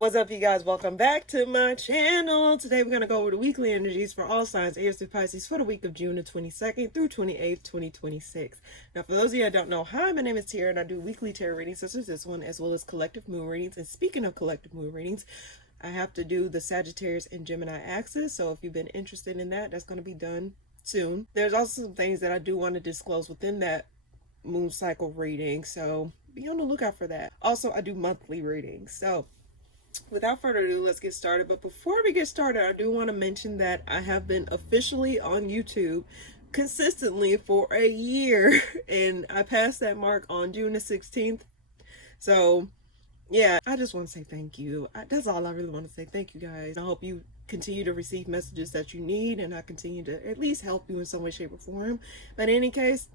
What's up, you guys? Welcome back to my channel. Today we're going to go over the weekly energies for all signs Aries through Pisces for the week of June the 22nd through 28th, 2026. Now, for those of you that don't know, hi, my name is Tara and I do weekly tarot readings such as this one, as well as collective moon readings. And speaking of collective moon readings, I have to do the Sagittarius and Gemini axis. So if you've been interested in that, that's going to be done soon. There's also some things that I do want to disclose within that moon cycle reading, so be on the lookout for that. Also, I do monthly readings. So without further ado, let's get started. But before we get started, I do want to mention that I have been officially on YouTube consistently for a year, and I passed that mark on June the 16th. So yeah, I just want to say thank you. That's all I really want to say. Thank you, guys. I hope you continue to receive messages that you need, and I continue to at least help you in some way, shape, or form. But in any case,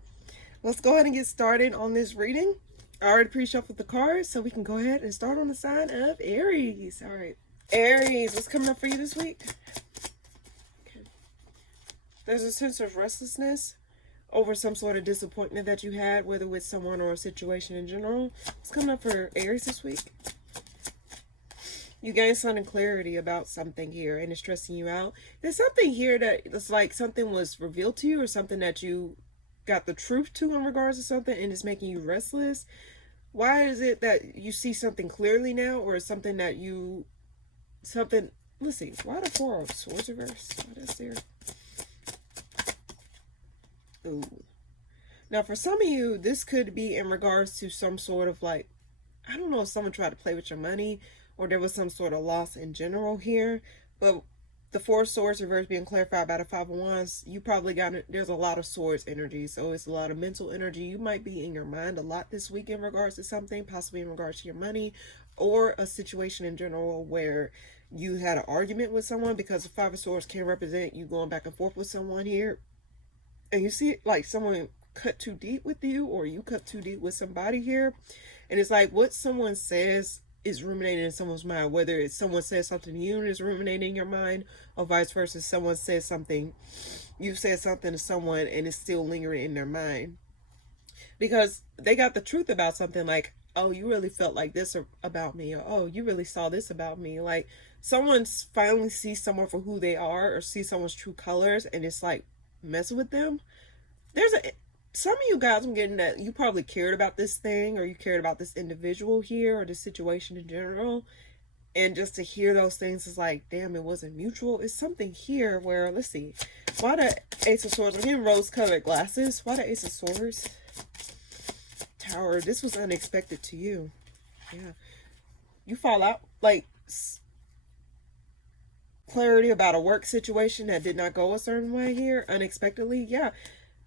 let's go ahead and get started on this reading. I already pre-shuffled the cards, so we can go ahead and start on the sign of Aries. All right, Aries, what's coming up for you this week? Okay. There's a sense of restlessness over some sort of disappointment that you had, whether with someone or a situation in general. What's coming up for Aries this week? You gain some clarity about something here, and it's stressing you out. There's something here that it's like something was revealed to you, or something that you got the truth to in regards to something, and it's making you restless. Why is it that you see something clearly now, or something that you let's see, why the Four of Swords reversed? What is there? Ooh. Now for some of you, this could be in regards to some sort of like, I don't know if someone tried to play with your money, or there was some sort of loss in general here. But the Four of Swords reverse being clarified by the Five of Wands, you probably got it. There's a lot of swords energy, so it's a lot of mental energy. You might be in your mind a lot this week in regards to something, possibly in regards to your money, or a situation in general where you had an argument with someone, because the Five of Swords can represent you going back and forth with someone here, and you see like someone cut too deep with you, or you cut too deep with somebody here, and it's like what someone says is ruminating in someone's mind, whether it's someone says something to you and is ruminating in your mind, or vice versa, someone says something, you said something to someone and it's still lingering in their mind, because they got the truth about something, like, oh, you really felt like this about me, or oh, you really saw this about me. Like someone finally sees someone for who they are, or sees someone's true colors, and it's like messing with them. Some of you guys, I'm getting that you probably cared about this thing, or you cared about this individual here, or this situation in general, and just to hear those things is like, damn, it wasn't mutual. It's something here where, let's see, why the Ace of Swords? I'm getting rose-colored glasses. Why the Ace of Swords? Tower. This was unexpected to you. Yeah, you fall out, like clarity about a work situation that did not go a certain way here unexpectedly. Yeah.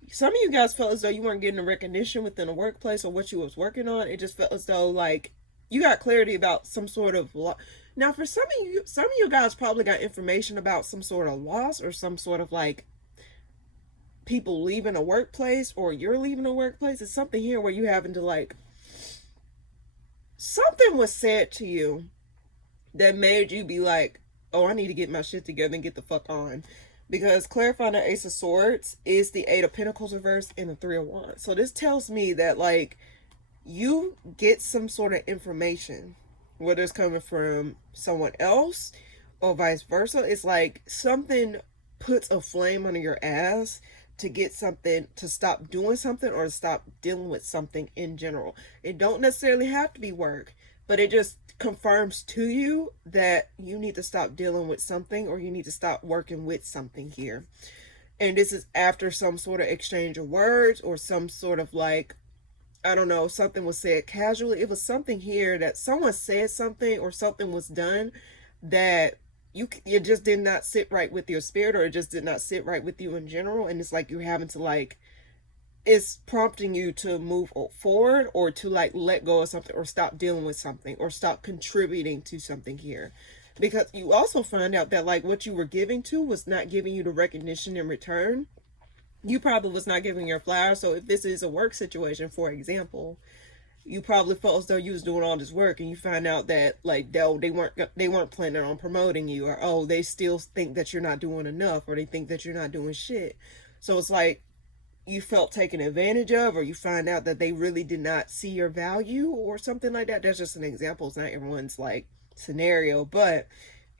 Some of you guys felt as though you weren't getting the recognition within the workplace or what you was working on. It just felt as though like you got clarity about some sort of now for some of you guys probably got information about some sort of loss, or some sort of like people leaving a workplace, or you're leaving a workplace. It's something here where you having to like, something was said to you that made you be like, oh, I need to get my shit together and get the fuck on. Because clarifying the Ace of Swords is the Eight of Pentacles reversed and the Three of Wands. So this tells me that like you get some sort of information, whether it's coming from someone else or vice versa. It's like something puts a flame under your ass to get something, to stop doing something, or to stop dealing with something in general. It don't necessarily have to be work, but it just confirms to you that you need to stop dealing with something, or you need to stop working with something here. And this is after some sort of exchange of words, or some sort of like, I don't know, something was said casually. It was something here that someone said something, or something was done that you just did not sit right with your spirit, or it just did not sit right with you in general. And it's like you're having to like, it's prompting you to move forward, or to like let go of something, or stop dealing with something, or stop contributing to something here. Because you also find out that like what you were giving to was not giving you the recognition in return. You probably was not giving your flowers. So if this is a work situation, for example, you probably felt as though you was doing all this work, and you find out that like they weren't planning on promoting you, or oh, they still think that you're not doing enough, or they think that you're not doing shit. So it's like you felt taken advantage of, or you find out that they really did not see your value or something like that. That's just an example. It's not everyone's like scenario. But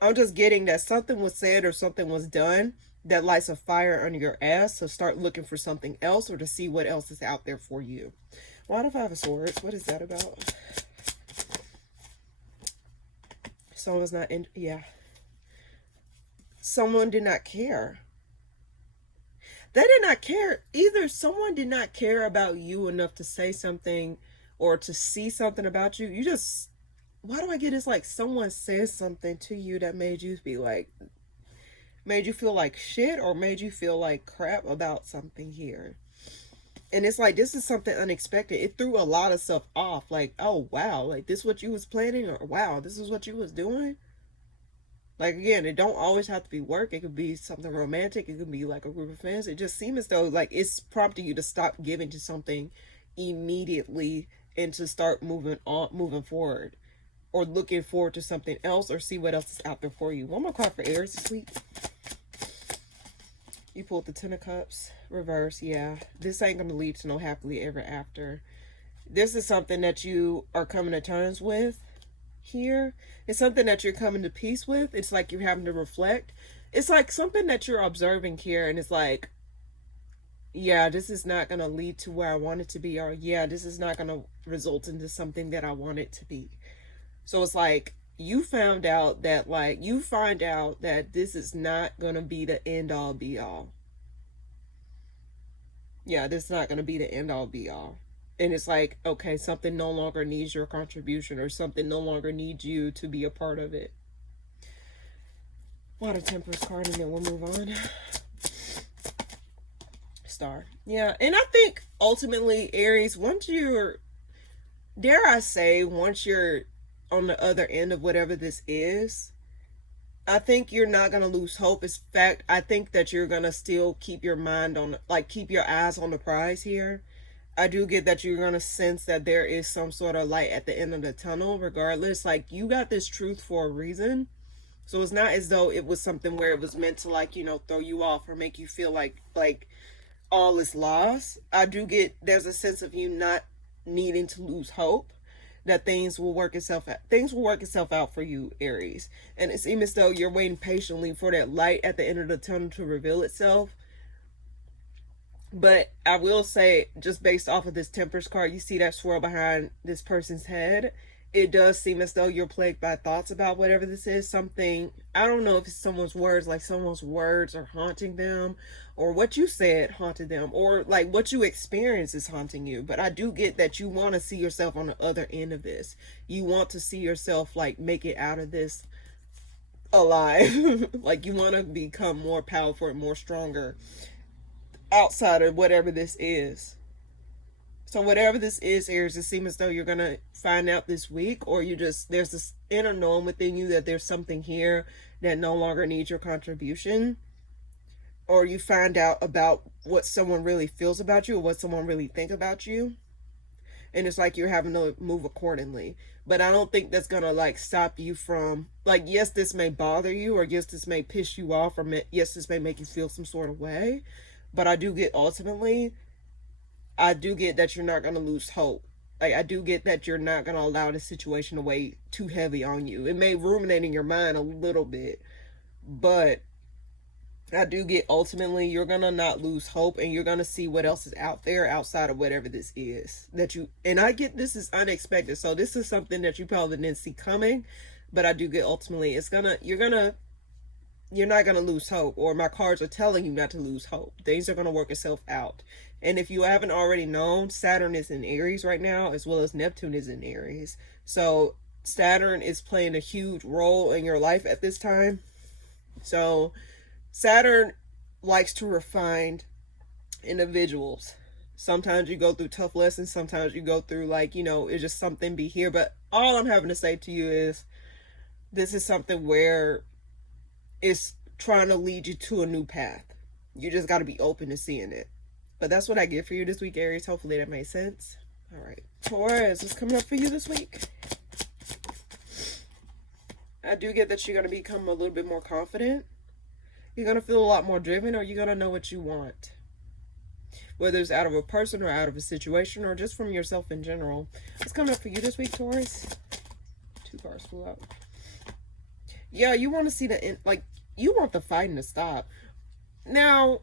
I'm just getting that something was said or something was done that lights a fire under your ass. So start looking for something else or to see what else is out there for you. Why the Five of Swords? What is that about? Someone's not in. Yeah. Someone did not care. They did not care. Either someone did not care about you enough to say something or to see something about you. You just, why do I get this? Like someone says something to you that made you be like, made you feel like shit or made you feel like crap about something here. And it's like, this is something unexpected. It threw a lot of stuff off. Like, oh, wow. Like, this is what you was planning? Or, wow, this is what you was doing? Like, again, it don't always have to be work. It could be something romantic. It could be like a group of friends. It just seems as though, like, it's prompting you to stop giving to something immediately and to start moving forward. Or looking forward to something else or see what else is out there for you. One more card for Aries this week. You pulled the Ten of Cups, reverse, yeah. This ain't going to lead to no happily ever after. This is something that you are coming to terms with here. It's something that you're coming to peace with. It's like you're having to reflect. It's like something that you're observing here and it's like, yeah, this is not going to lead to where I want it to be. Or yeah, this is not going to result into something that I want it to be. So it's like, you found out that, like, you find out that this is not going to be the end all be all. Yeah, this is not going to be the end all be all. And it's like, okay, something no longer needs your contribution or something no longer needs you to be a part of it. Water Temperance card and then we'll move on. Star. Yeah, and I think ultimately, Aries, once you're, dare I say, once you're on the other end of whatever this is, I think you're not going to lose hope. In fact, I think that you're going to still keep your mind on, like, keep your eyes on the prize here. I do get that you're going to sense that there is some sort of light at the end of the tunnel, regardless. Like, you got this truth for a reason. So it's not as though it was something where it was meant to, like, you know, throw you off or make you feel like all is lost. I do get, there's a sense of you not needing to lose hope. That things will work itself out. Things will work itself out for you, Aries. And it seems as though you're waiting patiently for that light at the end of the tunnel to reveal itself. But I will say, just based off of this Temperance card, you see that swirl behind this person's head. It does seem as though you're plagued by thoughts about whatever this is. Something, I don't know if it's someone's words, like someone's words are haunting them, or what you said haunted them, or like what you experience is haunting you. But I do get that you want to see yourself on the other end of this. You want to see yourself like make it out of this alive. Like you want to become more powerful and more stronger outside of whatever this is. So whatever this is, Aries, it seems as though you're going to find out this week, or you just, there's this inner knowing within you that there's something here that no longer needs your contribution. Or you find out about what someone really feels about you or what someone really thinks about you. And it's like you're having to move accordingly. But I don't think that's going to like stop you from, like, yes, this may bother you, or yes, this may piss you off, or yes, this may make you feel some sort of way. But I do get ultimately, I do get that you're not going to lose hope. Like, I do get that you're not going to allow the situation to weigh too heavy on you. It may ruminate in your mind a little bit, but I do get ultimately you're going to not lose hope, and you're going to see what else is out there outside of whatever this is that you, and I get this is unexpected. So this is something that you probably didn't see coming, but I do get ultimately it's going to, you're not going to lose hope, or my cards are telling you not to lose hope. Things are going to work itself out. And if you haven't already known, Saturn is in Aries right now, as well as Neptune is in Aries. So Saturn is playing a huge role in your life at this time. So Saturn likes to refine individuals. Sometimes you go through tough lessons. Sometimes you go through, like, you know, it's just something be here. But all I'm having to say to you is this is something where it's trying to lead you to a new path. You just got to be open to seeing it. But that's what I get for you this week, Aries. Hopefully that made sense. All right. Taurus, what's coming up for you this week? I do get that you're going to become a little bit more confident. You're going to feel a lot more driven, or you're going to know what you want. Whether it's out of a person or out of a situation or just from yourself in general. What's coming up for you this week, Taurus? 2 cards flew out. Yeah, you want to see the end, like, you want the fighting to stop. Now,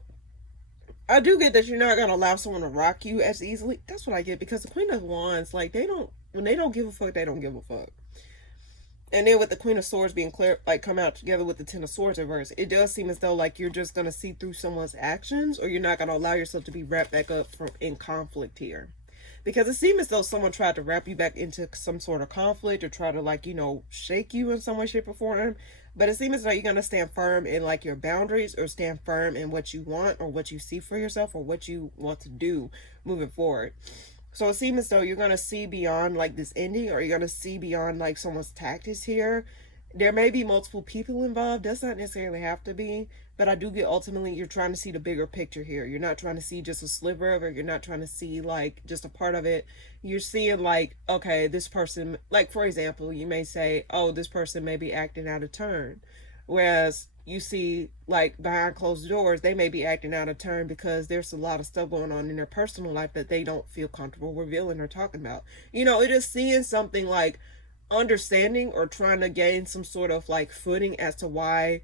I do get that you're not gonna allow someone to rock you as easily. That's what I get, because the Queen of Wands, like, they don't, when they don't give a fuck, they don't give a fuck. And then with the Queen of Swords being clear, like, come out together with the Ten of Swords reverse, it does seem as though, like, you're just gonna see through someone's actions, or you're not gonna allow yourself to be wrapped back up from in conflict here. Because it seems as though someone tried to wrap you back into some sort of conflict, or try to, like, shake you in some way, shape, or form. But it seems as though you're going to stand firm in, like, your boundaries, or stand firm in what you want, or what you see for yourself, or what you want to do moving forward. So it seems as though you're going to see beyond, like, this ending, or you're going to see beyond, like, someone's tactics here. There may be multiple people involved. Does not necessarily have to be. But I do get, ultimately, you're trying to see the bigger picture here. You're not trying to see just a sliver of it. You're not trying to see, like, just a part of it. You're seeing, like, okay, this person, like, for example, you may say, oh, this person may be acting out of turn. Whereas you see, like, behind closed doors, they may be acting out of turn because there's a lot of stuff going on in their personal life that they don't feel comfortable revealing or talking about. It is seeing something, like, understanding or trying to gain some sort of, like, footing as to why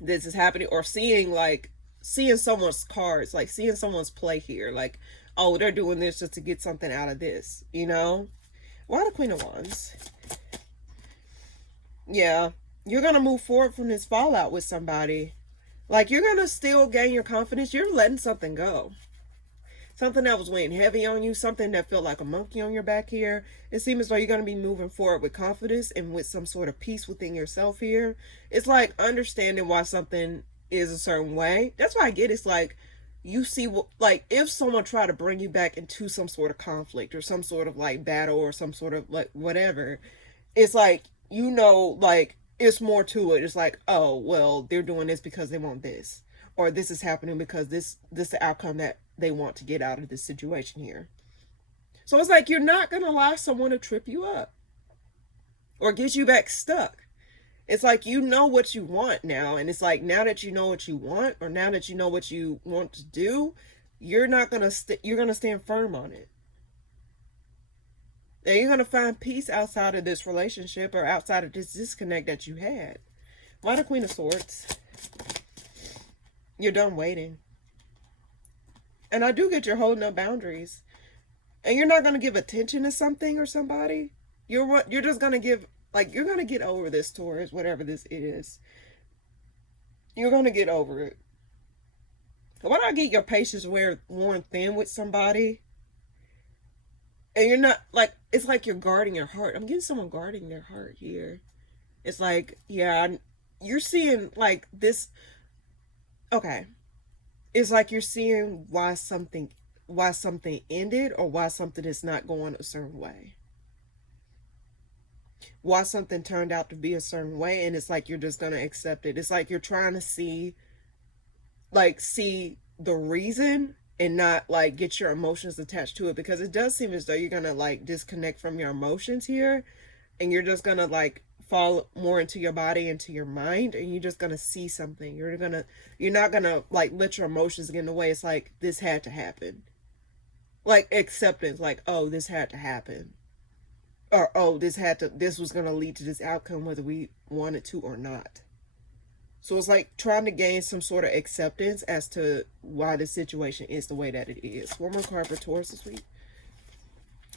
this is happening, or seeing someone's cards, like seeing someone's play here, like, oh, they're doing this just to get something out of this. Why the Queen of Wands? Yeah, you're gonna move forward from this fallout with somebody. Like, you're gonna still gain your confidence. You're letting something go, something that was weighing heavy on you, something that felt like a monkey on your back here. It seems as though you're going to be moving forward with confidence and with some sort of peace within yourself here. It's like understanding why something is a certain way. That's why I get it's like, you see, like, if someone tried to bring you back into some sort of conflict or some sort of, like, battle or some sort of, like, whatever, it's like, like, it's more to it. It's like, oh, well, they're doing this because they want this, or this is happening because this is the outcome that they want to get out of this situation here. So it's like, you're not going to allow someone to trip you up or get you back stuck. It's like, you know what you want now. And it's like, now that you know what you want, or now that you know what you want to do, you're not going to, you're going to stand firm on it. And you're going to find peace outside of this relationship, or outside of this disconnect that you had. Why the Queen of Swords? You're done waiting. And I do get you're holding up boundaries. And you're not going to give attention to something or somebody. You're just going to give, like, you're going to get over this, Taurus, whatever this is. You're going to get over it. Why do I get your patience worn thin with somebody? And you're not, like, it's like you're guarding your heart. I'm getting someone guarding their heart here. It's like, yeah, you're seeing, like, this. Okay. It's like you're seeing why something ended, or why something is not going a certain way. Why something turned out to be a certain way, and it's like you're just going to accept it. It's like you're trying to see the reason, and not, like, get your emotions attached to it, because it does seem as though you're going to, like, disconnect from your emotions here, and you're just going to, like, fall more into your body, into your mind, and you're just going to see something. You're not going to, like, let your emotions get in the way. It's like, this had to happen. Like, acceptance, like, oh, this had to happen. Or, oh, this was going to lead to this outcome, whether we wanted to or not. So it's like trying to gain some sort of acceptance as to why the situation is the way that it is. One more card for Taurus this week.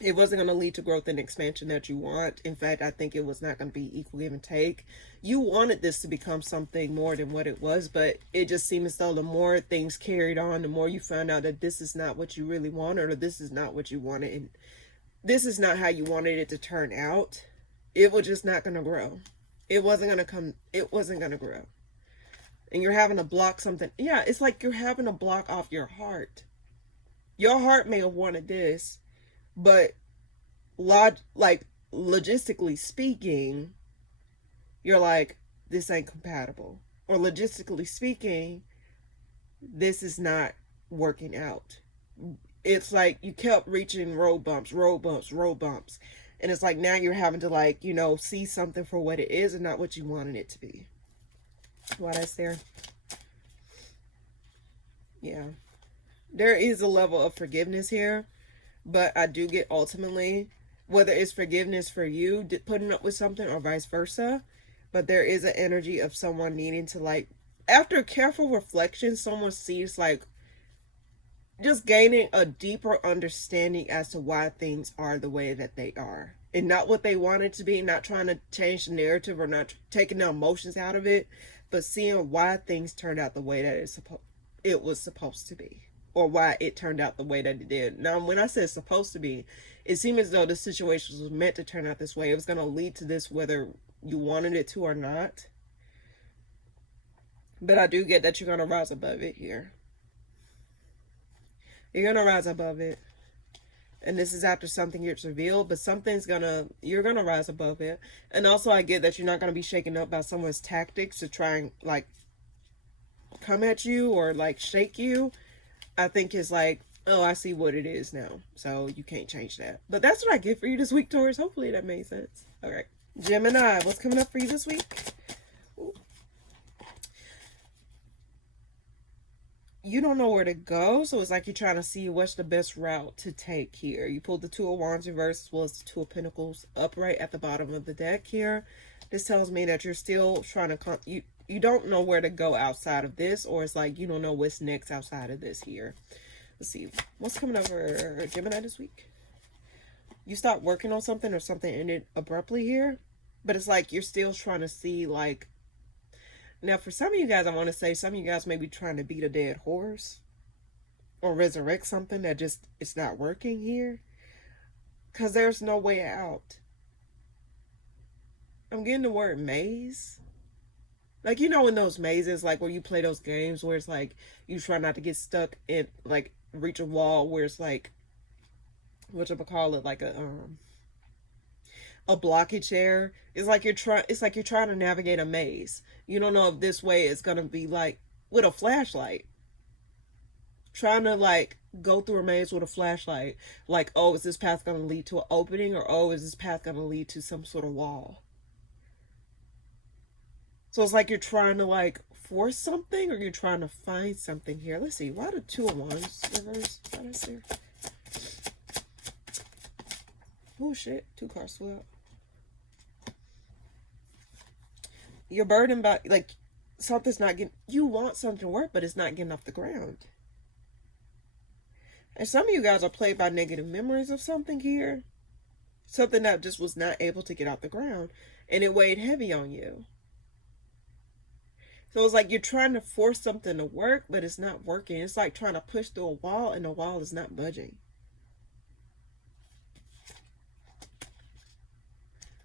It wasn't going to lead to growth and expansion that you want. In fact, I think it was not going to be equal give and take. You wanted this to become something more than what it was, but it just seemed as though the more things carried on, the more you found out that this is not what you really wanted, or this is not what you wanted, and this is not how you wanted it to turn out. It was just not going to grow. It wasn't going to grow. And you're having to block something. Yeah, it's like you're having to block off your heart. Your heart may have wanted this, but logistically speaking, you're like, this ain't compatible. Or logistically speaking, this is not working out. It's like you kept reaching road bumps. And it's like now you're having to, like, see something for what it is and not what you wanted it to be. Why that's there? Yeah. There is a level of forgiveness here, but I do get, ultimately, whether it's forgiveness for you putting up with something or vice versa, But there is an energy of someone needing to, like, after careful reflection, someone sees, like, just gaining a deeper understanding as to why things are the way that they are. And not what they want it to be, not trying to change the narrative or not taking the emotions out of it, but seeing why things turned out the way that it was supposed to be. Or why it turned out the way that it did. Now, when I said supposed to be, it seemed as though the situation was meant to turn out this way. It was going to lead to this whether you wanted it to or not. But I do get that you're going to rise above it here. You're going to rise above it. And this is after something gets revealed, but you're going to rise above it. And also I get that you're not going to be shaken up by someone's tactics to try and, like, come at you or, like, shake you. I think it's like, oh, I see what it is now. So you can't change that. But that's what I get for you this week, Taurus. Hopefully that made sense. All right. Gemini, what's coming up for you this week? Ooh. You don't know where to go, so it's like you're trying to see what's the best route to take here. You pulled the Two of Wands reverse as well as the Two of Pentacles upright at the bottom of the deck here. This tells me that you're still trying to you don't know where to go outside of this, or it's like you don't know what's next outside of this here. Let's see what's coming up for Gemini this week. You stopped working on something or something ended abruptly here, but it's like you're still trying to see, like, now, for some of you guys, I want to say some of you guys may be trying to beat a dead horse or resurrect something that just, it's not working here because there's no way out. I'm getting the word maze. Like, you know, in those mazes, like where you play those games where it's like you try not to get stuck in, like, reach a wall where it's like, whatchamacallit, like a blockage there. It's like you're trying to navigate a maze. You don't know if this way is gonna be, like, with a flashlight. Trying to, like, go through a maze with a flashlight. Like, oh, is this path gonna lead to an opening, or oh, is this path gonna lead to some sort of wall? So it's like you're trying to, like, force something, or you're trying to find something here. Let's see, why the Two of Wands reverse? What is there? Oh shit, 2 cards flew out. You're burdened by, like, something's not getting, you want something to work, but it's not getting off the ground. And some of you guys are plagued by negative memories of something here. Something that just was not able to get off the ground. And it weighed heavy on you. So it's like you're trying to force something to work, but it's not working. It's like trying to push through a wall, and the wall is not budging.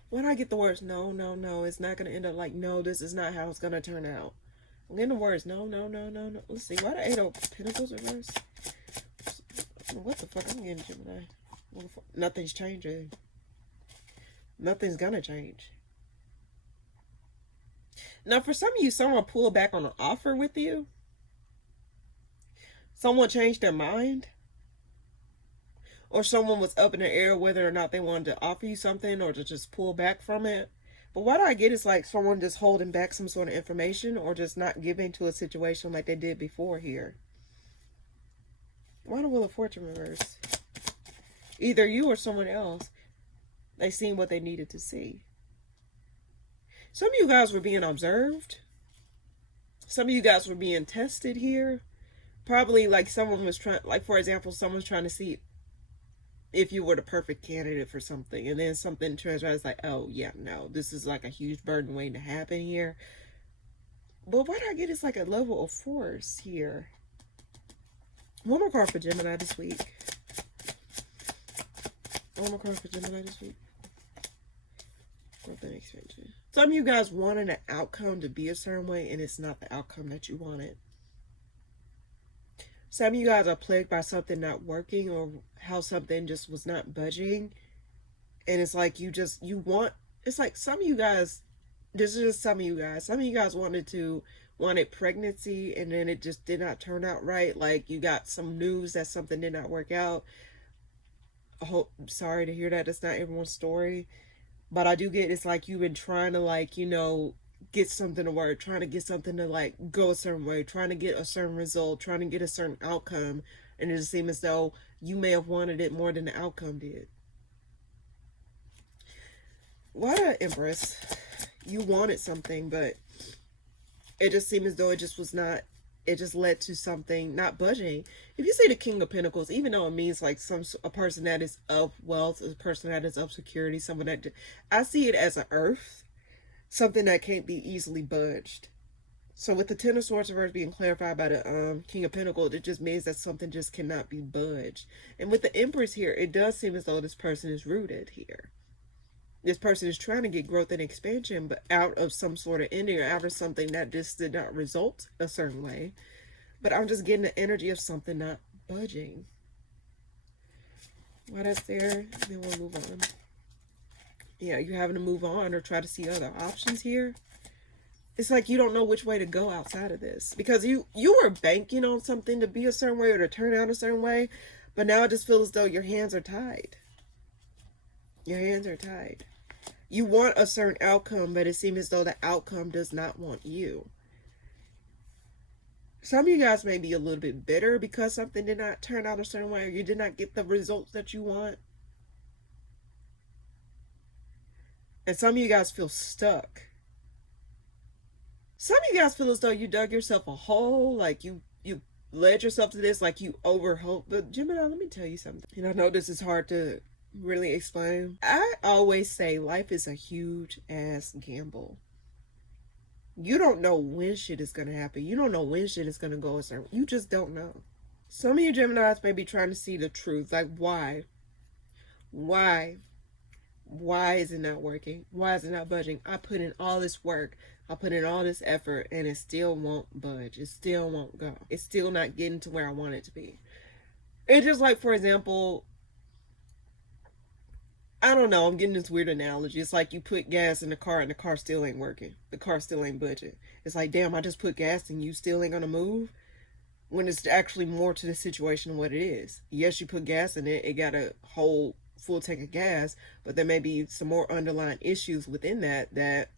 When I get the words, no, no, no, it's not going to end up like, no, this is not how it's going to turn out. I'm getting the words, no, no, no, no, no. Let's see, why the 8 of Pentacles reverse? What the fuck? I'm getting Gemini. Nothing's changing. Nothing's going to change. Now, for some of you, someone pulled back on an offer with you. Someone changed their mind. Or someone was up in the air whether or not they wanted to offer you something or to just pull back from it. But what I get is like someone just holding back some sort of information or just not giving to a situation like they did before here. Why the Wheel of Fortune reverse? Either you or someone else, they seen what they needed to see. Some of you guys were being observed. Some of you guys were being tested here. Probably like someone was trying, like for example, someone's trying to see if you were the perfect candidate for something, and then something turns around, it's like, oh yeah, no, this is like a huge burden waiting to happen here. But what I get is like a level of force here. One more card for Gemini this week. One more card for Gemini this week. Growth and expansion. Some of you guys wanted an outcome to be a certain way, and it's not the outcome that you wanted. Some of you guys are plagued by something not working or how something just was not budging. And it's like it's like some of you guys, this is just some of you guys. Some of you guys wanted pregnancy and then it just did not turn out right. Like you got some news that something did not work out. Sorry to hear that. It's not everyone's story. But I do get, it's like you've been trying to, like, you know, get something to work, trying to get something to, like, go a certain way, trying to get a certain result, trying to get a certain outcome, and it just seems as though you may have wanted it more than the outcome did. What an Empress. You wanted something, but it just seemed as though it just was not, it just led to something not budging. If you see the King of Pentacles, even though it means like a person that is of wealth, a person that is of security, someone that, I see it as an earth, something that can't be easily budged. So with the Ten of Swords reverse being clarified by the King of Pentacles, it just means that something just cannot be budged. And with the Empress here, it does seem as though this person is rooted here. This person is trying to get growth and expansion, but out of some sort of ending or out of something that just did not result a certain way. But I'm just getting the energy of something not budging. While that's there, then we'll move on. Yeah, you're having to move on or try to see other options here. It's like you don't know which way to go outside of this. Because you were banking on something to be a certain way or to turn out a certain way. But now it just feels as though your hands are tied. Your hands are tied. You want a certain outcome, but it seems as though the outcome does not want you. Some of you guys may be a little bit bitter because something did not turn out a certain way or you did not get the results that you want. And some of you guys feel stuck. Some of you guys feel as though you dug yourself a hole, like you led yourself to this, like you overhope. But Gemini, let me tell you something. And I know this is hard to really explain. I always say life is a huge ass gamble. You don't know when shit is going to happen. You don't know when shit is going to go a certain. You just don't know. Some of you Geminis may be trying to see the truth. Like, why? Why is it not working? Why is it not budging? I put in all this work. I put in all this effort and it still won't budge. It still won't go. It's still not getting to where I want it to be. It's just like, for example, I don't know, I'm getting this weird analogy. It's like you put gas in the car and the car still ain't working. The car still ain't budging. It's like, damn, I just put gas and you still ain't gonna move? When it's actually more to the situation than what it is. Yes, you put gas in it. It got a whole full tank of gas, but there may be some more underlying issues within that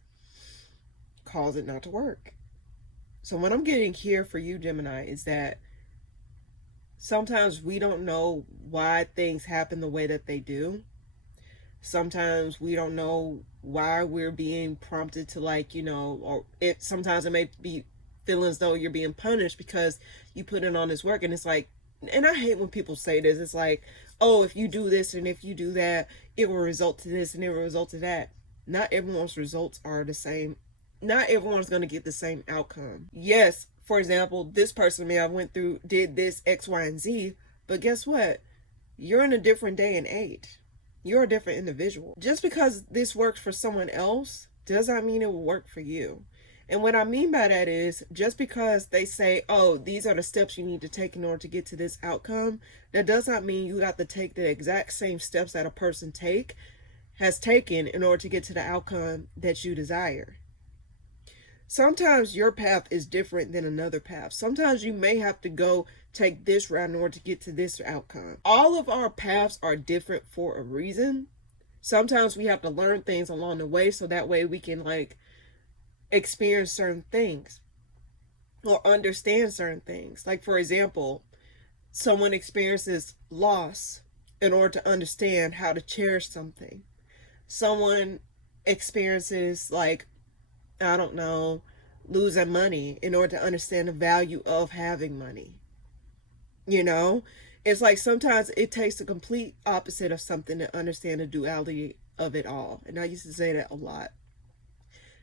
cause it not to work. So what I'm getting here for you, Gemini, is that sometimes we don't know why things happen the way that they do. Sometimes we don't know why we're being prompted to, like, you know, or sometimes it may be feeling as though you're being punished because you put in on this work. And it's like, and I hate when people say this, it's like, oh, if you do this and if you do that, it will result to this and it will result to that. Not everyone's results are the same. Not everyone's going to get the same outcome. Yes, for example, this person may have did this X, Y, and Z, but guess what? You're in a different day and age. You're a different individual. Just because this works for someone else does not mean it will work for you. And what I mean by that is, just because they say, oh, these are the steps you need to take in order to get to this outcome, that does not mean you got to take the exact same steps that a person has taken in order to get to the outcome that you desire. Sometimes your path is different than another path. Sometimes you may have to take this route in order to get to this outcome. All of our paths are different for a reason. Sometimes we have to learn things along the way so that way we can, like, experience certain things or understand certain things. Like, for example, someone experiences loss in order to understand how to cherish something. Someone experiences, like, I don't know, losing money in order to understand the value of having money. You know, it's like sometimes it takes the complete opposite of something to understand the duality of it all. And I used to say that a lot.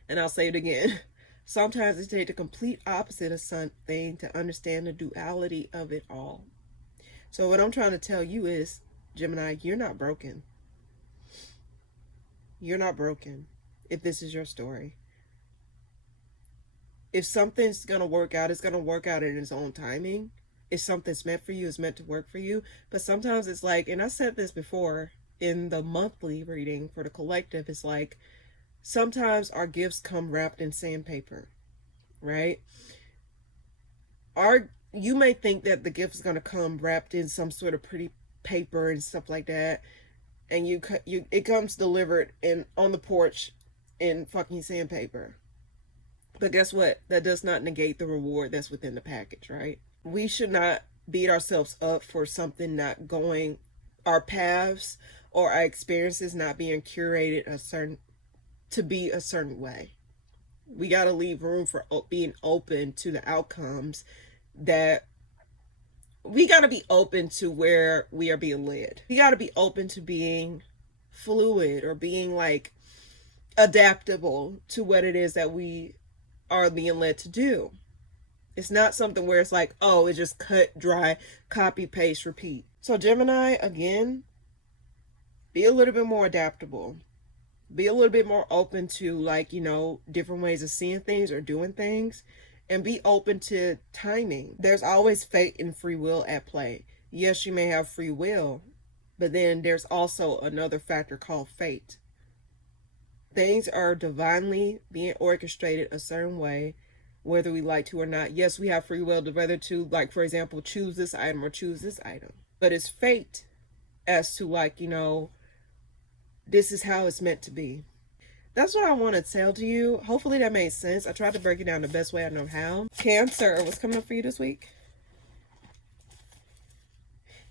And I'll say it again. Sometimes it takes the complete opposite of something to understand the duality of it all. So what I'm trying to tell you is, Gemini, you're not broken. You're not broken if this is your story. If something's going to work out, it's going to work out in its own timing. If something's meant for you, it's meant to work for you. But sometimes it's like, and I said this before in the monthly reading for the collective, it's like, sometimes our gifts come wrapped in sandpaper, right? You may think that the gift is going to come wrapped in some sort of pretty paper and stuff like that. And it comes delivered on the porch in fucking sandpaper. But guess what? That does not negate the reward that's within the package, right? We should not beat ourselves up for something not going, our paths or our experiences not being curated to be a certain way. We got to leave room for being open to the outcomes, that we got to be open to where we are being led. We got to be open to being fluid, or being like adaptable to what it is that we are being led to do. It's not something where it's like, oh, it's just cut, dry, copy, paste, repeat. So Gemini, again, be a little bit more adaptable. Be a little bit more open to, like, you know, different ways of seeing things or doing things. And be open to timing. There's always fate and free will at play. Yes, you may have free will, but then there's also another factor called fate. Things are divinely being orchestrated a certain way, whether we like to or not. Yes, we have free will to whether to, like, for example, choose this item or choose this item. But it's fate as to, like, you know, this is how it's meant to be. That's what I want to tell to you. Hopefully that made sense. I tried to break it down the best way I know how. Cancer, what's coming up for you this week?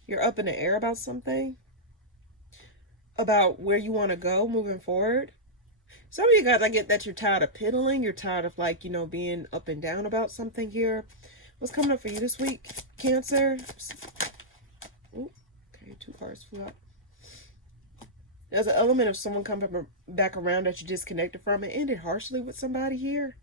You're up in the air about something. About where you want to go moving forward. Some of you guys, I get that you're tired of piddling. You're tired of, like, you know, being up and down about something here. What's coming up for you this week, Cancer? Ooh, okay, 2 cards flew out. There's an element of someone coming back around that you disconnected from. It ended harshly with somebody here.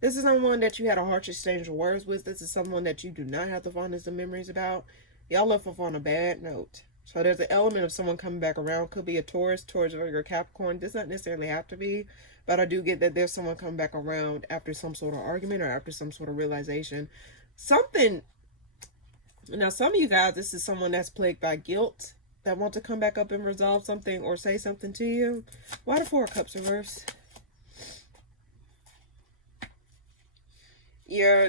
This is someone that you had a harsh exchange of words with. This is someone that you do not have the fondest of memories about. Y'all left off on a bad note. So there's an element of someone coming back around. Could be a Taurus, or Capricorn. Does not necessarily have to be. But I do get that there's someone coming back around after some sort of argument or after some sort of realization. Something. Now, some of you guys, this is someone that's plagued by guilt, that want to come back up and resolve something or say something to you. Why the 4 of Cups reverse? Yeah,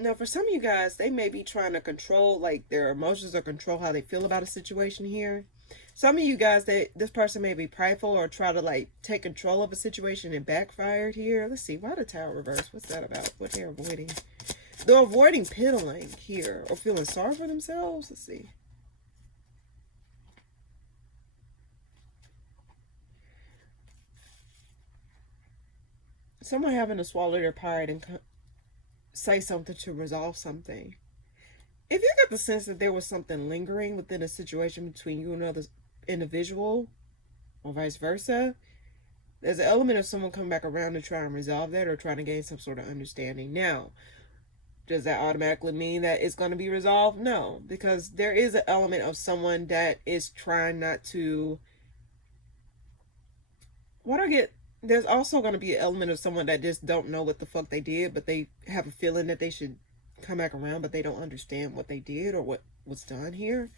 now for some of you guys, they may be trying to control, like, their emotions or control how they feel about a situation here. Some of you guys, this person may be prideful or try to, like, take control of a situation and backfired here. Let's see, why the Tower reverse? What's that about? What they're avoiding? They're avoiding piddling here or feeling sorry for themselves. Let's see. Someone having to swallow their pride and say something to resolve something. If you get the sense that there was something lingering within a situation between you and another individual, or vice versa, there's an element of someone coming back around to try and resolve that or trying to gain some sort of understanding. Now, does that automatically mean that it's going to be resolved? No, because there is an element of someone that is trying not to. There's also going to be an element of someone that just don't know what the fuck they did, but they have a feeling that they should come back around, but they don't understand what they did or what was done here.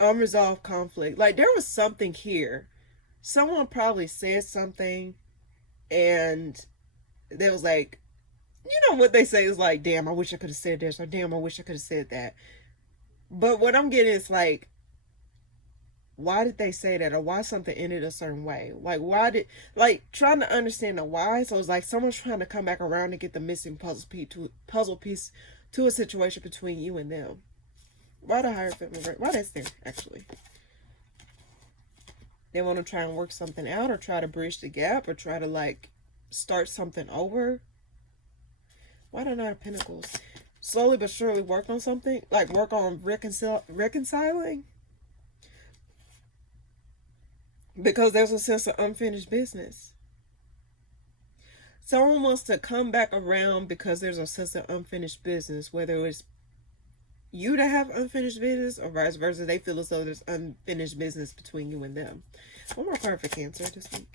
Unresolved conflict. Like, there was something here. Someone probably said something, and there was, like, you know what they say is like, damn, I wish I could have said this, or damn, I wish I could have said that. But what I'm getting is, like, why did they say that, or why something ended a certain way? Like, why did, like, trying to understand the why. So it's like someone's trying to come back around and get the missing puzzle piece to a situation between you and them. Why the Hierophant? Why that's there, actually? They want to try and work something out, or try to bridge the gap, or try to, like, start something over. Why the Knight of Pentacles? Slowly but surely work on something, like work on reconciling. Because there's a sense of unfinished business. Someone wants to come back around because there's a sense of unfinished business, whether it's you to have unfinished business or vice versa. They feel as though there's unfinished business between you and them. One more card for Cancer this week.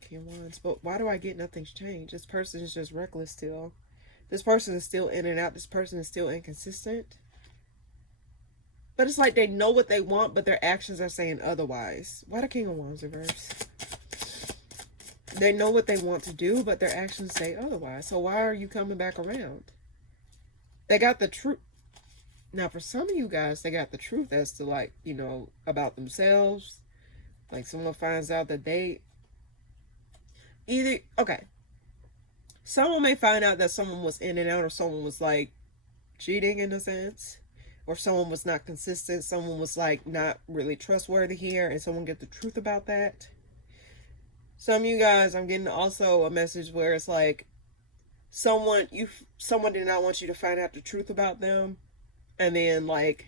King of Wands. But why do I get nothing's changed? This person is just reckless still. This person is still in and out. This person is still inconsistent. But it's like they know what they want, but their actions are saying otherwise. Why the King of Wands reverse? They know what they want to do, but their actions say otherwise. So why are you coming back around? They got the truth. Now, for some of you guys, they got the truth as to, like, you know, about themselves. Like, someone finds out that they okay. Someone may find out that someone was in and out, or someone was, like, cheating in a sense. or someone was not consistent, someone was like not really trustworthy here, and someone get the truth about that. Some of you guys, I'm getting also a message where it's like someone did not want you to find out the truth about them, and then like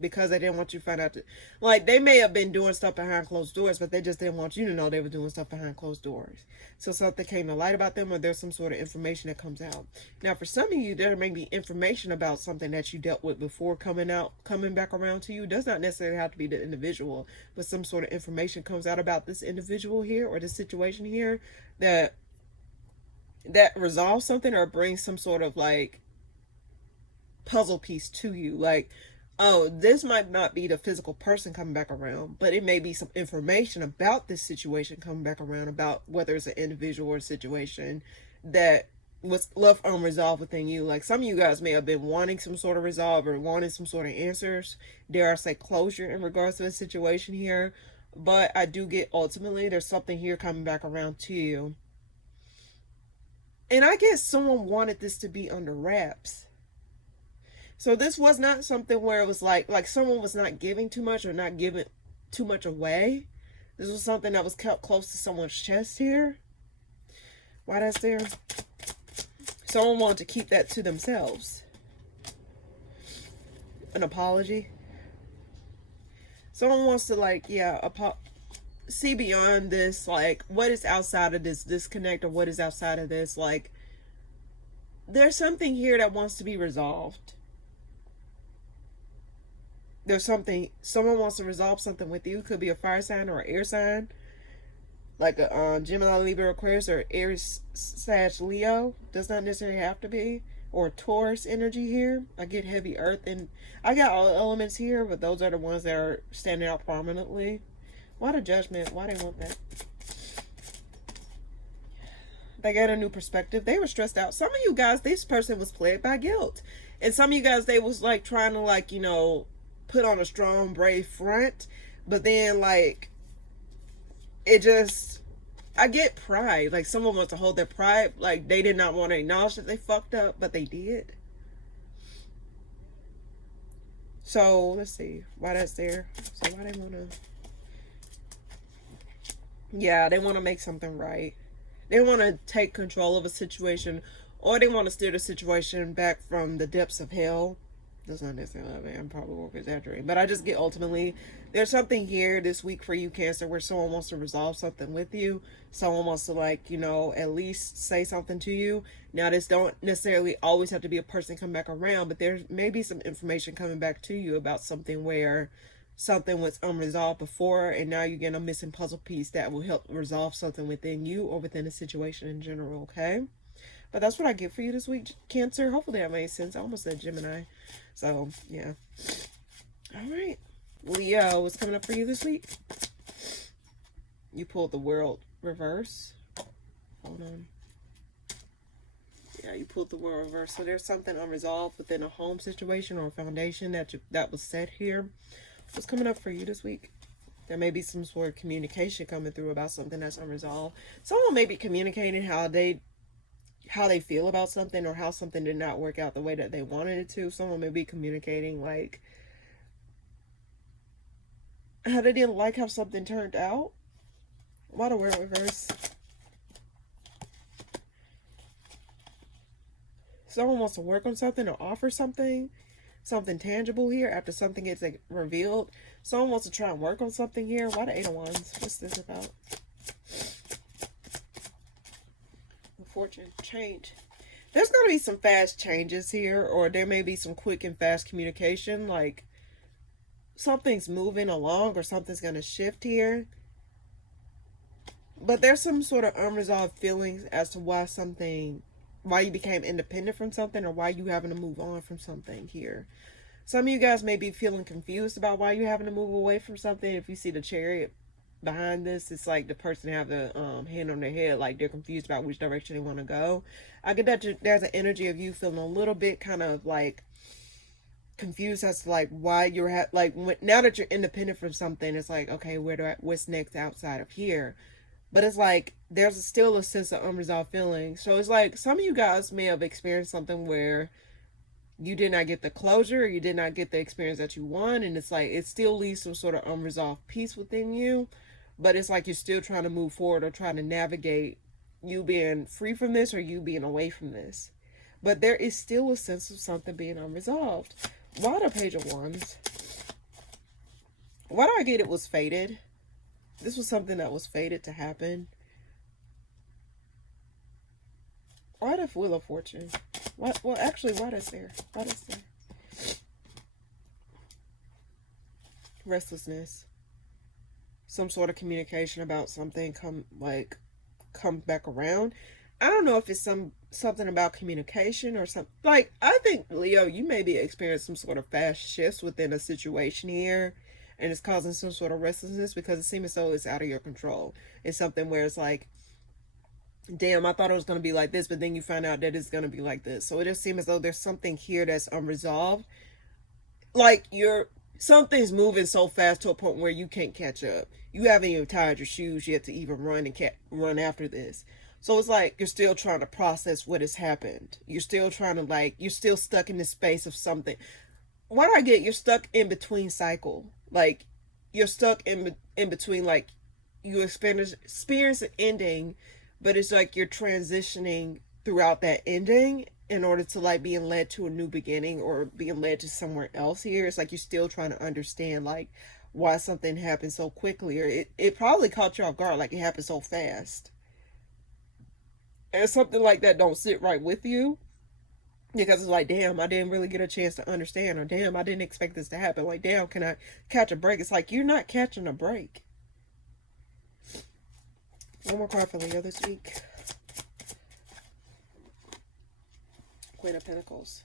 because they didn't want you to find out like they may have been doing stuff behind closed doors, but they just didn't want you to know they were doing stuff behind closed doors. So something came to light about them, or there's some sort of information that comes out. Now for some of you, there may be information about something that you dealt with before coming back around to you. It does not necessarily have to be the individual, but some sort of information comes out about this individual here or this situation here that resolves something or brings some sort of like puzzle piece to you. Like, oh, this might not be the physical person coming back around, but it may be some information about this situation coming back around, about whether it's an individual or a situation that was left unresolved within you. Like some of you guys may have been wanting some sort of resolve or wanting some sort of answers, dare I say closure in regards to the situation here. But I do get ultimately there's something here coming back around to you. And I guess someone wanted this to be under wraps. So this was not something where it was like someone was not giving too much or not giving too much away. This was something that was kept close to someone's chest here. Why that's there? Someone wanted to keep that to themselves. An apology. Someone wants to like, yeah, see beyond this, like what is outside of this disconnect, or what is outside of this. Like there's something here that wants to be resolved. There's something, someone wants to resolve something with you. Could be a fire sign or an air sign, like a Gemini, Libra, Aquarius, or Aries, Sag, Leo. Does not necessarily have to be. Or Taurus energy here. I get heavy earth, and I got all the elements here, but those are the ones that are standing out prominently. Why the Judgment? Why they want that? They got a new perspective. They were stressed out. Some of you guys, this person was plagued by guilt, and some of you guys, they was like trying to like, you know, put on a strong, brave front, but then like it just, I get pride. Like someone wants to hold their pride. Like they did not want to acknowledge that they fucked up, but they did. So let's see why that's there. So why they want to, yeah, they want to make something right. They want to take control of a situation, or they want to steer the situation back from the depths of hell. That's not necessarily, I mean, I'm probably exaggerating, but I just get ultimately there's something here this week for you, Cancer, where someone wants to resolve something with you. Someone wants to, like, you know, at least say something to you. Now this don't necessarily always have to be a person come back around, but there may be some information coming back to you about something where something was unresolved before, and now you're getting a missing puzzle piece that will help resolve something within you or within a situation in general. Okay, but that's what I get for you this week, Cancer. Hopefully that made sense. I almost said Gemini. So, yeah. All right. Leo, what's coming up for you this week? You pulled the World reverse. Hold on. Yeah, you pulled the World reverse. So there's something unresolved within a home situation or a foundation that was set here. What's coming up for you this week? There may be some sort of communication coming through about something that's unresolved. Someone may be communicating how they feel about something, or how something did not work out the way that they wanted it to. Someone may be communicating like how they didn't like how something turned out. Why the World reverse? Someone wants to work on something or offer something tangible here after something gets like revealed. Someone wants to try and work on something here. Why the Eight of Wands? What's this about? Fortune change. There's going to be some fast changes here, or there may be some quick and fast communication, like something's moving along or something's going to shift here. But there's some sort of unresolved feelings as to why you became independent from something, or why you having to move on from something here. Some of you guys may be feeling confused about why you're having to move away from something. If you see the Chariot behind this, it's like the person have the hand on their head, like they're confused about which direction they want to go. I get that there's an energy of you feeling a little bit kind of like confused as to like why you're now that you're independent from something. It's like, okay, what's next outside of here? But it's like there's still a sense of unresolved feeling. So it's like some of you guys may have experienced something where you did not get the closure, you did not get the experience that you want, and it's like it still leaves some sort of unresolved peace within you, but it's like you're still trying to move forward or trying to navigate you being free from this or you being away from this. But there is still a sense of something being unresolved. Why the Page of Wands? Why do I get it was fated? This was something that was fated to happen. Why the Wheel of Fortune? What? Well, actually, why does there? Why does there? Restlessness. Some sort of communication about something come back around. I don't know if it's something about communication or something. Like, I think, Leo, you may be experiencing some sort of fast shifts within a situation here, and it's causing some sort of restlessness because it seems as though it's out of your control. It's something where it's like, damn, I thought it was going to be like this, but then you find out that it's going to be like this. So it just seems as though there's something here that's unresolved. Like, something's moving so fast to a point where you can't catch up. You haven't even tied your shoes yet to even run after this. So it's like you're still trying to process what has happened. You're still trying to you're still stuck in this space of something. What I get, you're stuck in between cycle. Like, you're stuck in between, like, you experience an ending, but it's like you're transitioning throughout that ending in order to like being led to a new beginning or being led to somewhere else here. It's like you're still trying to understand like why something happened so quickly, or it probably caught you off guard, like it happened so fast. And something like that don't sit right with you because it's like, damn, I didn't really get a chance to understand, or damn, I didn't expect this to happen. Like, damn, can I catch a break? It's like you're not catching a break. One more card for Leo this week. Queen of Pentacles.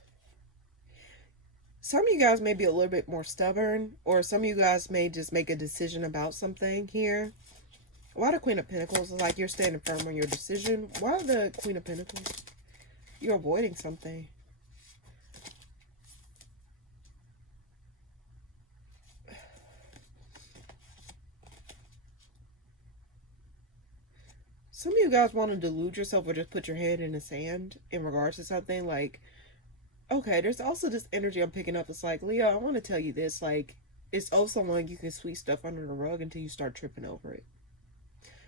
Some of you guys may be a little bit more stubborn, or some of you guys may just make a decision about something here. Why the Queen of Pentacles is like you're standing firm on your decision. Why the Queen of Pentacles? You're avoiding something. Some of you guys want to delude yourself or just put your head in the sand in regards to something. Like, okay, there's also this energy I'm picking up. It's like, Leo, I want to tell you this. Like, it's also like you can sweep stuff under the rug until you start tripping over it.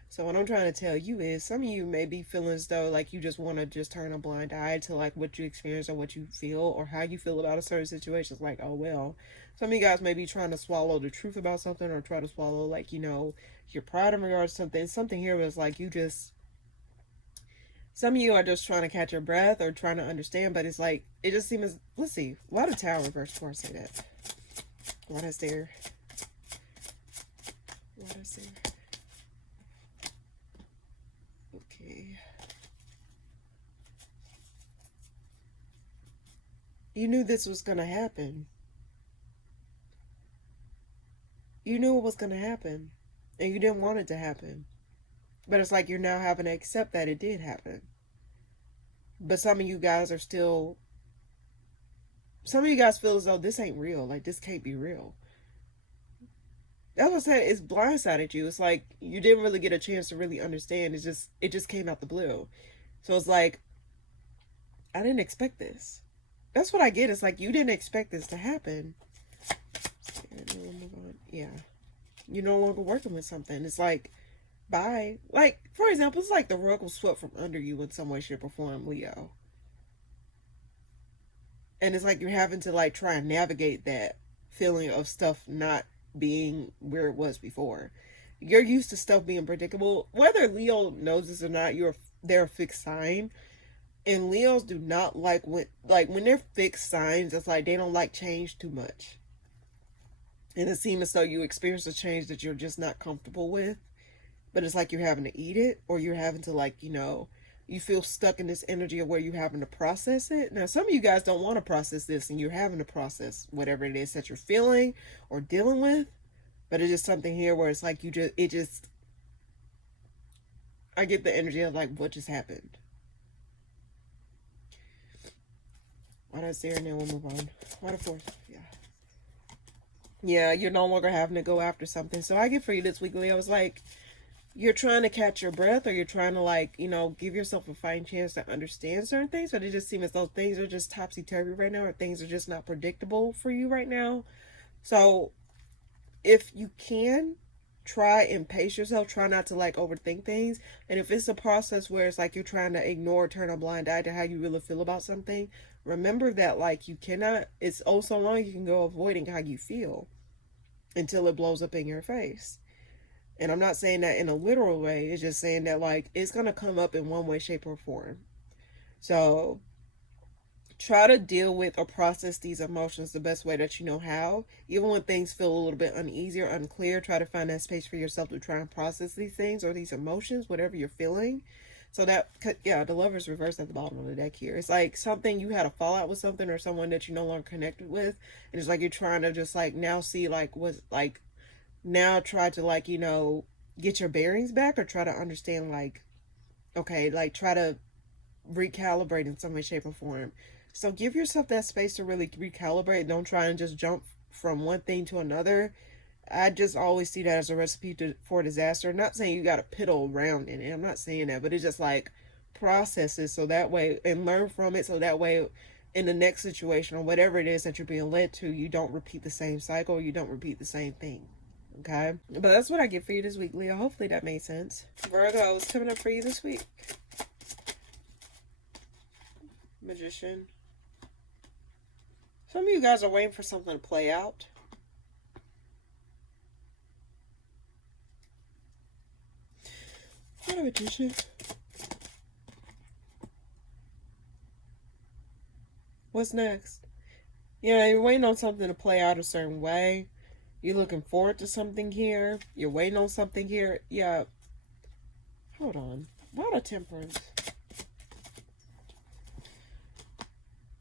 So what I'm trying to tell you is some of you may be feeling as though like you just want to just turn a blind eye to like what you experience or what you feel or how you feel about a certain situation. It's like, oh, well, some of you guys may be trying to swallow the truth about something or try to swallow like, you know, your pride in regards to something. Something here was like you just, some of you are just trying to catch your breath or trying to understand, but it's like, it just seems, let's see, why the Tower reverse before I say that? What is there? What is there? Okay. You knew this was going to happen. You knew it was going to happen. And you didn't want it to happen. But it's like you're now having to accept that it did happen. But some of you guys are still... Some of you guys feel as though this ain't real. Like, this can't be real. That's what I said. It's blindsided you. It's like you didn't really get a chance to really understand. It just came out the blue. So it's like, I didn't expect this. That's what I get. It's like you didn't expect this to happen. Yeah. You're no longer working with something. It's like, bye. Like, for example, it's like the rug was swept from under you in some way, shape, or form, Leo. And it's like you're having to like try and navigate that feeling of stuff not being where it was before. You're used to stuff being predictable. Whether Leo knows this or not, they're a fixed sign. And Leos do not like when they're fixed signs, it's like they don't like change too much. And it seems as though you experience a change that you're just not comfortable with. But it's like you're having to eat it, or you're having to like, you know, you feel stuck in this energy of where you're having to process it. Now, some of you guys don't want to process this, and you're having to process whatever it is that you're feeling or dealing with. But it's just something here where it's like I get the energy of like, what just happened? Why that's there, and then we'll move on. Why the fourth? Yeah. Yeah, you're no longer having to go after something. So I get for you this week, Leo. I was like, you're trying to catch your breath, or you're trying to, like, you know, give yourself a fighting chance to understand certain things, but it just seems as though things are just topsy-turvy right now, or things are just not predictable for you right now. So if you can, try and pace yourself, try not to like overthink things. And if it's a process where it's like you're trying to ignore, turn a blind eye to how you really feel about something, remember that like you cannot, it's oh so long you can go avoiding how you feel until it blows up in your face. And I'm not saying that in a literal way, it's just saying that like it's gonna come up in one way, shape, or form. So try to deal with or process these emotions the best way that you know how. Even when things feel a little bit uneasy or unclear, try to find that space for yourself to try and process these things or these emotions, whatever you're feeling. So that, yeah, the Lover's reversed at the bottom of the deck here. It's like something, you had a fallout with something or someone that you no longer connected with. And it's like you're trying to just like now see like what's like, now try to like, you know, get your bearings back, or try to understand like, okay, like try to recalibrate in some way, shape, or form. So give yourself that space to really recalibrate. Don't try and just jump from one thing to another. I just always see that as a recipe for disaster. Not saying you got to piddle around in it. I'm not saying that, but it's just like process it so that way, and learn from it so that way in the next situation or whatever it is that you're being led to, you don't repeat the same cycle, you don't repeat the same thing. Okay? But that's what I get for you this week, Leo. Hopefully that made sense. Virgo, what's coming up for you this week? Magician. Some of you guys are waiting for something to play out. What a magician. What's next? Yeah, you're waiting on something to play out a certain way. You're looking forward to something here. You're waiting on something here. Yeah. Hold on. What a Temperance.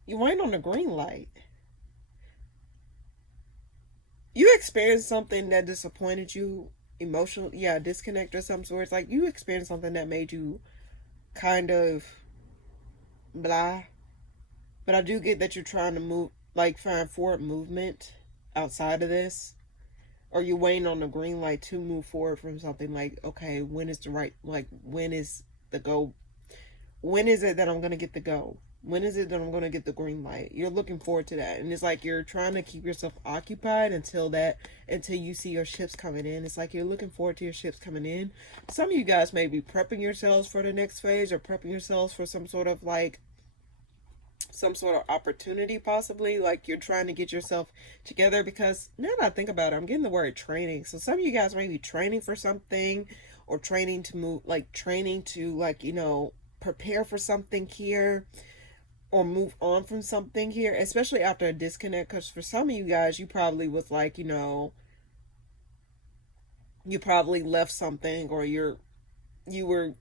You're waiting on the green light. You experienced something that disappointed you emotionally. Yeah, disconnect or some sort. It's like you experienced something that made you kind of blah. But I do get that you're trying to move, like find forward movement outside of this. Or you're waiting on the green light to move forward from something. Like, okay, when is the right, like, when is the go? When is it that I'm going to get the go? When is it that I'm going to get the green light? You're looking forward to that. And it's like you're trying to keep yourself occupied until you see your ships coming in. It's like you're looking forward to your ships coming in. Some of you guys may be prepping yourselves for the next phase, or prepping yourselves for some sort of opportunity, possibly. Like you're trying to get yourself together, because now that I think about it, I'm getting the word training. So some of you guys may be training for something, or training to move, like training to, like, you know, prepare for something here, or move on from something here, especially after a disconnect. Because for some of you guys, you probably was like, you know, you probably left something, or you were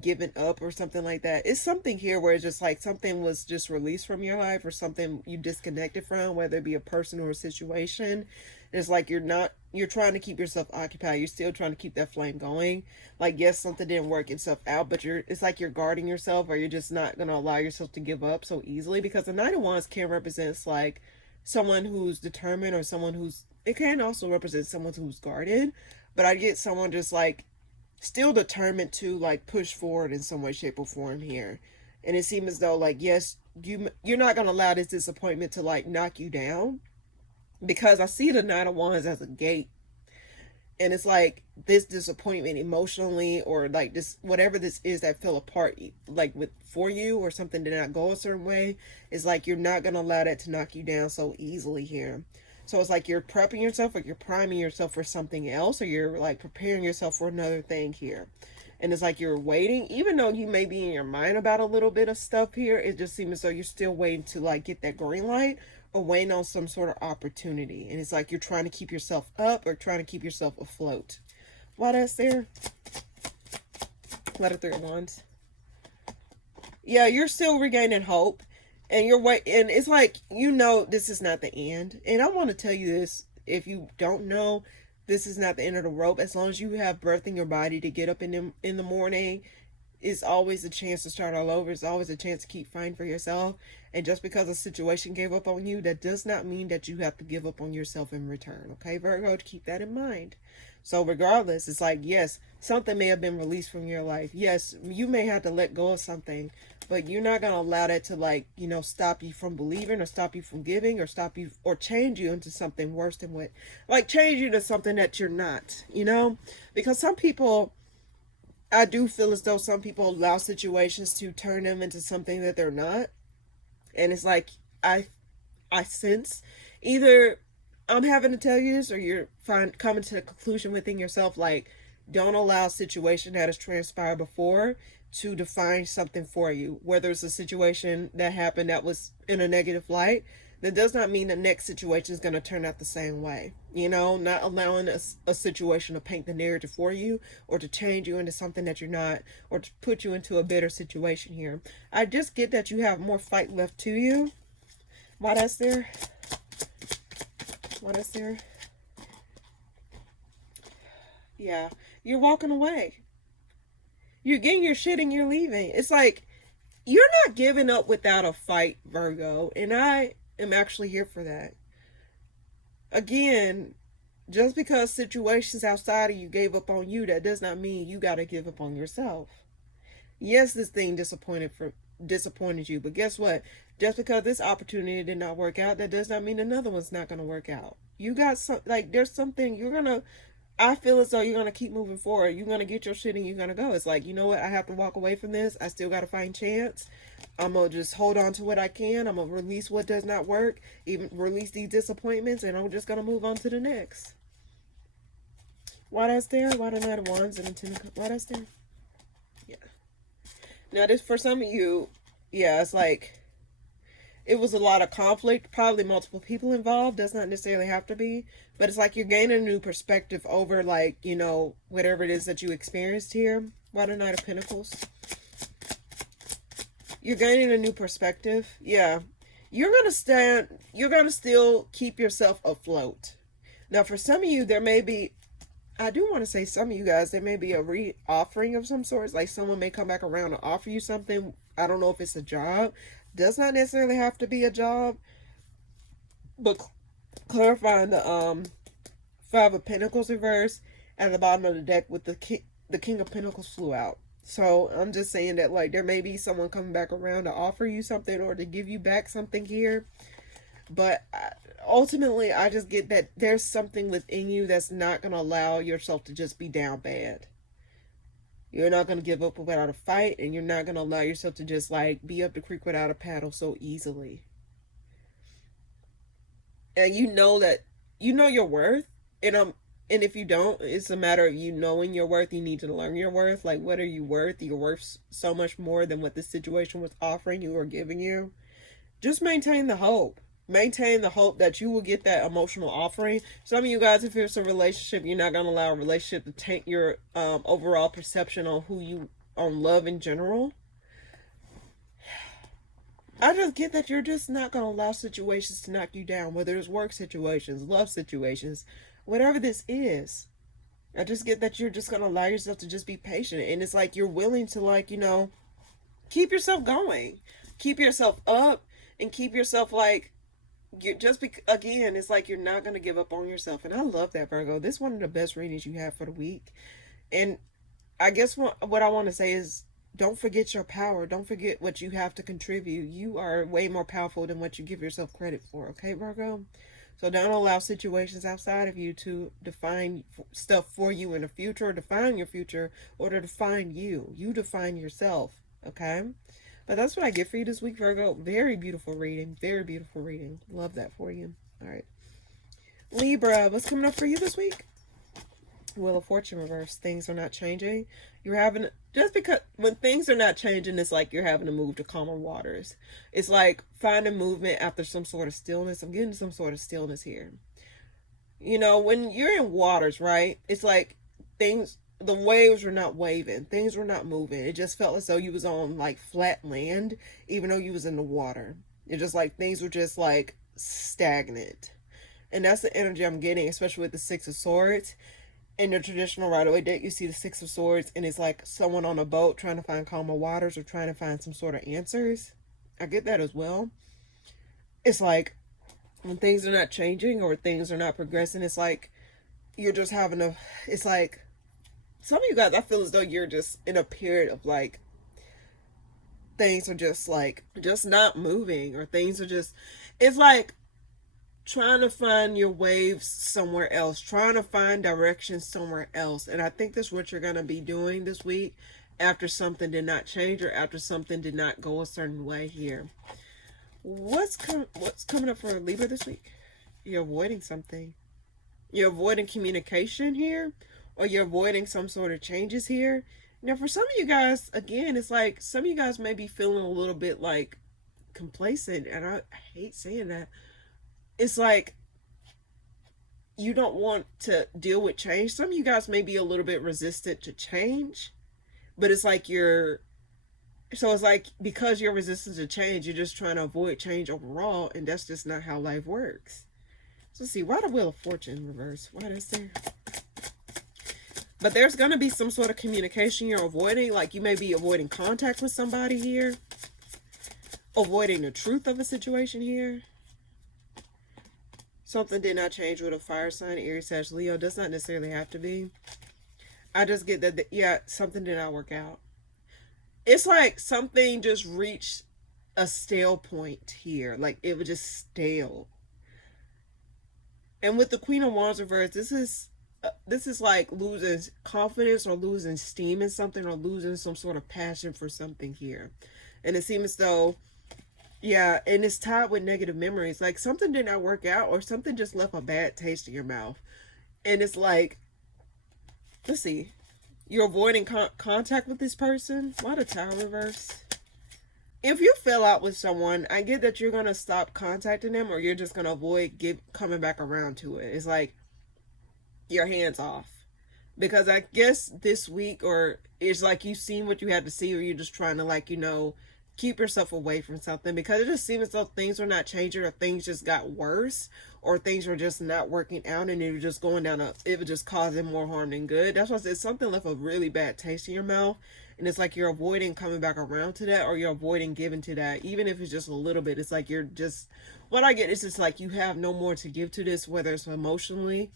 given up or something like that. It's something here where it's just like something was just released from your life, or something you disconnected from, whether it be a person or a situation. It's like you're trying to keep yourself occupied. You're still trying to keep that flame going. Like, yes, something didn't work itself out, but it's like you're guarding yourself, or you're just not going to allow yourself to give up so easily, because the Nine of Wands can represent like someone who's determined, or it can also represent someone who's guarded. But I get someone just like still determined to like push forward in some way, shape, or form here. And it seems as though like, yes, you're not going to allow this disappointment to like knock you down, because I see the Nine of Wands as a gate. And it's like this disappointment emotionally, or like this, whatever this is that fell apart, like for you, or something did not go a certain way, is like you're not going to allow that to knock you down so easily here. So it's like you're prepping yourself, or you're priming yourself for something else, or you're like preparing yourself for another thing here. And it's like you're waiting, even though you may be in your mind about a little bit of stuff here, it just seems as though you're still waiting to like get that green light, or waiting on some sort of opportunity. And it's like you're trying to keep yourself up, or trying to keep yourself afloat. Why that's there? Letter 3 of Wands. Yeah, you're still regaining hope. And you're waiting, and it's like, you know, this is not the end. And I want to tell you this, if you don't know, this is not the end of the rope. As long as you have breath in your body to get up in the morning, it's always a chance to start all over. It's always a chance to keep fighting for yourself. And just because a situation gave up on you, that does not mean that you have to give up on yourself in return. Okay, Virgo, keep that in mind. So regardless, it's like, yes, something may have been released from your life. Yes, you may have to let go of something, but you're not going to allow that to, like, you know, stop you from believing or stop you from giving or stop you or change you into something worse than what, like, change you to something that you're not, you know? Because some people, I do feel as though some people allow situations to turn them into something that they're not. And it's like, I sense either I'm having to tell you this or you're coming to the conclusion within yourself, like, don't allow a situation that has transpired before to define something for you. Whether it's a situation that happened that was in a negative light, that does not mean the next situation is going to turn out the same way. You know, not allowing a situation to paint the narrative for you or to change you into something that you're not, or to put you into a better situation here. I just get that you have more fight left to you. Why that's there? Why that's there? Yeah, you're walking away. You're getting your shit and you're leaving. It's like, you're not giving up without a fight, Virgo. And I am actually here for that. Again, just because situations outside of you gave up on you, that does not mean you got to give up on yourself. Yes, this thing disappointed you, but guess what? Just because this opportunity did not work out, that does not mean another one's not going to work out. You got some, like, there's something you're going to, I feel as though you're going to keep moving forward. You're going to get your shit and you're going to go. It's like, you know what? I have to walk away from this. I still got to find chance. I'm going to just hold on to what I can. I'm going to release what does not work, even release these disappointments, and I'm just going to move on to the next. Why that's there? Why the Knight of Wands and the Ten of Cups? Why that's there? Yeah. Now, this, for some of you, yeah, it's like, it was a lot of conflict, probably multiple people involved, does not necessarily have to be, but it's like you're gaining a new perspective over, like, you know, whatever it is that you experienced here. Why the Knight of Pentacles? You're gaining a new perspective. Yeah. You're going to still keep yourself afloat. Now, for some of you, there may be, I do want to say some of you guys, there may be a re-offering of some sorts. Like, someone may come back around and offer you something. I don't know if it's a job. Does not necessarily have to be a job. But clarifying the Five of Pentacles reverse at the bottom of the deck with the King of Pentacles flew out. So I'm just saying that, like, there may be someone coming back around to offer you something or to give you back something here. But ultimately, I just get that there's something within you that's not going to allow yourself to just be down bad. You're not going to give up without a fight, and you're not going to allow yourself to just, like, be up the creek without a paddle so easily. And you know that, you know your worth, and if you don't, it's a matter of you knowing your worth. You need to learn your worth. Like, what are you worth? You're worth so much more than what this situation was offering you or giving you. Just maintain the hope. Maintain the hope that you will get that emotional offering. Some of you guys, if it's a relationship, you're not going to allow a relationship to taint your overall perception on who you, on love in general. I just get that you're just not going to allow situations to knock you down, whether it's work situations, love situations, whatever this is. I just get that you're just going to allow yourself to just be patient. And it's like you're willing to, like, you know, keep yourself going. Keep yourself up and keep yourself, like, you're just again, it's like you're not going to give up on yourself. And I love that, Virgo. This is one of the best readings you have for the week. And I guess what I want to say is, don't forget your power. Don't forget what you have to contribute. You are way more powerful than what you give yourself credit for. Okay, Virgo? So don't allow situations outside of you to define stuff for you in the future, or define your future, or to define you. You define yourself. Okay? But that's what I get for you this week, Virgo. Very beautiful reading. Very beautiful reading. Love that for you. All right. Libra, what's coming up for you this week? Wheel of Fortune reverse. Things are not changing. You're having, just because when things are not changing, it's like you're having to move to calmer waters. It's like finding movement after some sort of stillness. I'm getting some sort of stillness here. You know, when you're in waters, right? It's like things, the waves were not waving. Things were not moving. It just felt as though you was on, like, flat land, even though you was in the water. It's just like things were just, like, stagnant. And that's the energy I'm getting, especially with the Six of Swords. In the traditional Rider-Waite deck, you see the Six of Swords, and it's like someone on a boat trying to find calmer waters or trying to find some sort of answers. I get that as well. It's like when things are not changing or things are not progressing, it's like you're just having a, it's like some of you guys, I feel as though you're just in a period of like things are just like just not moving, or things are just, it's like trying to find your waves somewhere else, trying to find direction somewhere else. And I think that's what you're going to be doing this week after something did not change or after something did not go a certain way here. What's coming up for Libra this week? You're avoiding something. You're avoiding communication here, or you're avoiding some sort of changes here. Now, for some of you guys, again, it's like some of you guys may be feeling a little bit like complacent, and I hate saying that. It's like you don't want to deal with change. Some of you guys may be a little bit resistant to change, but it's like so it's like because you're resistant to change, you're just trying to avoid change overall, and that's just not how life works. So let's see, why the Wheel of Fortune reverse? Why is there? But there's going to be some sort of communication you're avoiding. Like you may be avoiding contact with somebody here, avoiding the truth of a situation here. Something did not change with a fire sign, Aries, Sag, Leo. Does not necessarily have to be. I just get that, yeah, something did not work out. It's like something just reached a stale point here. Like it was just stale. And with the Queen of Wands reverse, this is like losing confidence or losing steam in something, or losing some sort of passion for something here. And it seems as though, yeah, and it's tied with negative memories. Like something did not work out, or something just left a bad taste in your mouth. And it's like, let's see, you're avoiding contact with this person. Why the Tower reverse? If you fell out with someone, I get that you're going to stop contacting them, or you're just going to avoid coming back around to it. It's like your hands off. Because I guess this week, or it's like you've seen what you had to see, or you're just trying to, like, you know, keep yourself away from something, because it just seems as though things are not changing, or things just got worse, or things are just not working out, and you're just going down it was just causing more harm than good. That's why I said something left a really bad taste in your mouth, and it's like you're avoiding coming back around to that, or you're avoiding giving to that, even if it's just a little bit. It's like you're just, what I get is just like you have no more to give to this, whether it's emotionally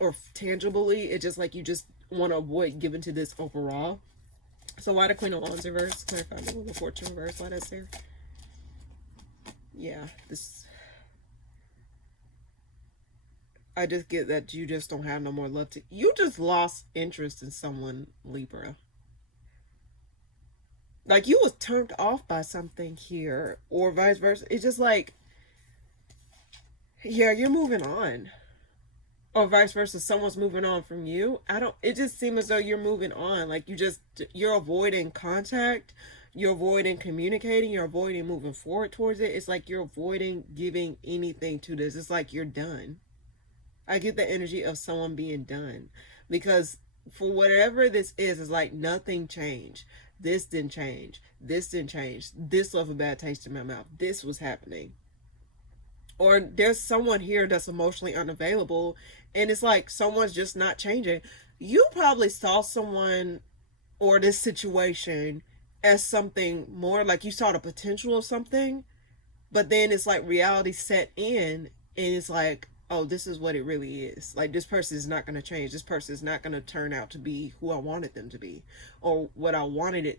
or tangibly. It's just like you just want to avoid giving to this overall. So why the Queen of Wands reverse? Clarify the Wheel of Fortune reverse. Why that's there? Yeah, this. I just get that you just don't have no more love to. You just lost interest in someone, Libra. Like you was turned off by something here, or vice versa. It's just like, yeah, you're moving on. Or vice versa, someone's moving on from you. It just seems as though you're moving on. Like you're avoiding contact, you're avoiding communicating, you're avoiding moving forward towards it. It's like you're avoiding giving anything to this. It's like you're done. I get the energy of someone being done, because for whatever this is, it's like nothing changed. This didn't change. This didn't change. This left a bad taste in my mouth. This was happening. Or there's someone here that's emotionally unavailable, and it's like someone's just not changing. You probably saw someone or this situation as something more, like you saw the potential of something, but then it's like reality set in, and it's like, oh, this is what it really is. Like this person is not going to change. This person is not going to turn out to be who I wanted them to be, or what I wanted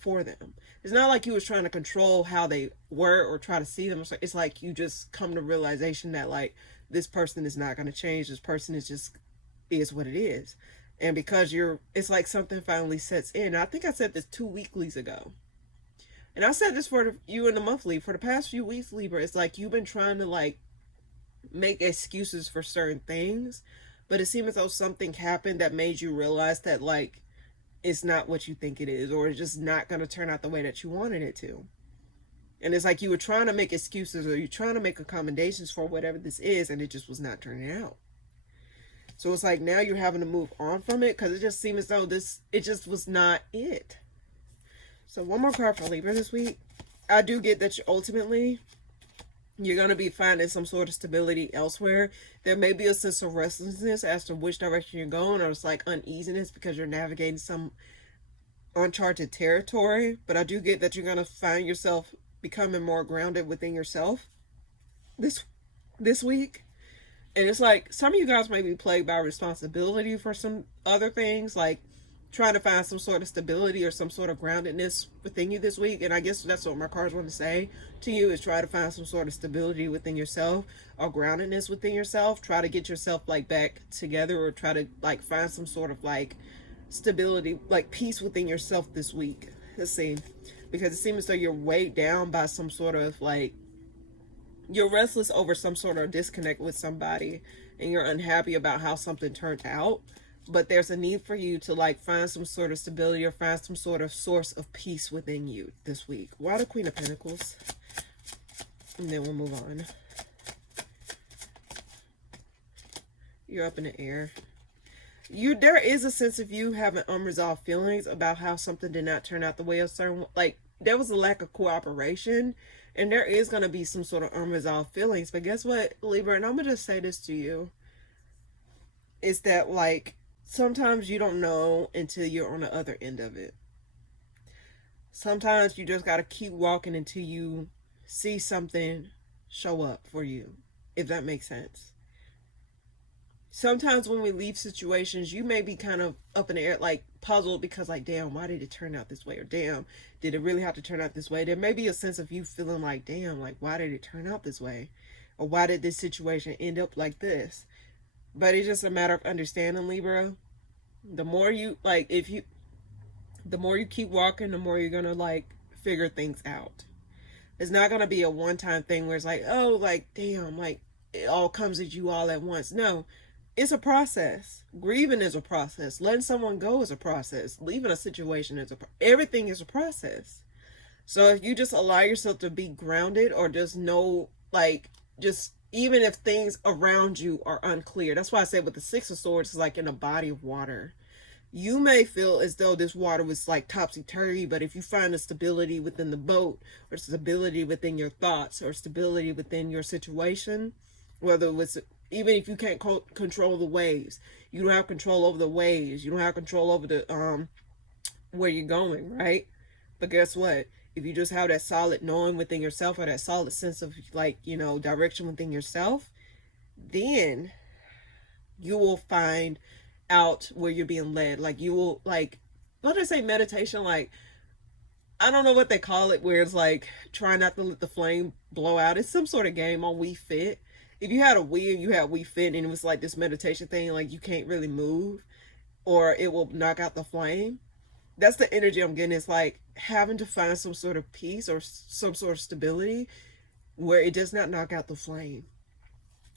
for them. It's not like you was trying to control how they were or try to see them. It's like you just come to realization that like this person is not going to change. This person is what it is. And because it's like something finally sets in. I think I said this 2 weeklies ago. And I said this for you in the monthly. For the past few weeks, Libra, it's like you've been trying to like make excuses for certain things. But it seems as though something happened that made you realize that like it's not what you think it is, or it's just not going to turn out the way that you wanted it to. And it's like you were trying to make excuses, or you're trying to make accommodations for whatever this is, and it just was not turning out. So it's like now you're having to move on from it, because it just seems as though it just was not it. So one more card for Libra this week. I do get that ultimately you're going to be finding some sort of stability elsewhere. There may be a sense of restlessness as to which direction you're going, or it's like uneasiness because you're navigating some uncharted territory. But I do get that you're going to find yourself becoming more grounded within yourself this week. And it's like some of you guys may be plagued by responsibility for some other things, like trying to find some sort of stability or some sort of groundedness within you this week. And I guess that's what my cards want to say to you, is try to find some sort of stability within yourself or groundedness within yourself. Try to get yourself like back together, or try to like find some sort of like stability, like peace within yourself this week. Let's see, because it seems as though you're weighed down by some sort of like, you're restless over some sort of disconnect with somebody, and you're unhappy about how something turned out. But there's a need for you to like find some sort of stability or find some sort of source of peace within you this week. Why the Queen of Pentacles? And then we'll move on. You're up in the air. There is a sense of you having unresolved feelings about how something did not turn out the way a certain, like there was a lack of cooperation. And there is going to be some sort of unresolved feelings. But guess what, Libra? And I'm going to just say this to you. Is that like, sometimes you don't know until you're on the other end of it. Sometimes you just got to keep walking until you see something show up for you. If that makes sense. Sometimes when we leave situations, you may be kind of up in the air, like puzzled, because like, damn, why did it turn out this way? Or damn, did it really have to turn out this way? There may be a sense of you feeling like, damn, like, why did it turn out this way? Or why did this situation end up like this? But it's just a matter of understanding, Libra. The more you, like, the more you keep walking, the more you're going to like figure things out. It's not going to be a one-time thing where it's like, oh, like, damn, like it all comes at you all at once. No. It's a process. Grieving is a process. Letting someone go is a process. Leaving a situation is everything is a process. So if you just allow yourself to be grounded, or just know, like, just even if things around you are unclear. That's why I said with the Six of Swords is like in a body of water. You may feel as though this water was like topsy-turvy, but if you find a stability within the boat, or stability within your thoughts, or stability within your situation, whether it was, even if you can't control the waves, you don't have control over the waves. You don't have control over the where you're going, right? But guess what? If you just have that solid knowing within yourself, or that solid sense of like, you know, direction within yourself, then you will find out where you're being led. Like you will, like, what did I say, meditation? Like, I don't know what they call it, where it's like trying not to let the flame blow out. It's some sort of game on Wii Fit. If you had a Wii and you had Wii Fit and it was like this meditation thing, like you can't really move, or it will knock out the flame. That's the energy I'm getting. It's like having to find some sort of peace or some sort of stability where it does not knock out the flame.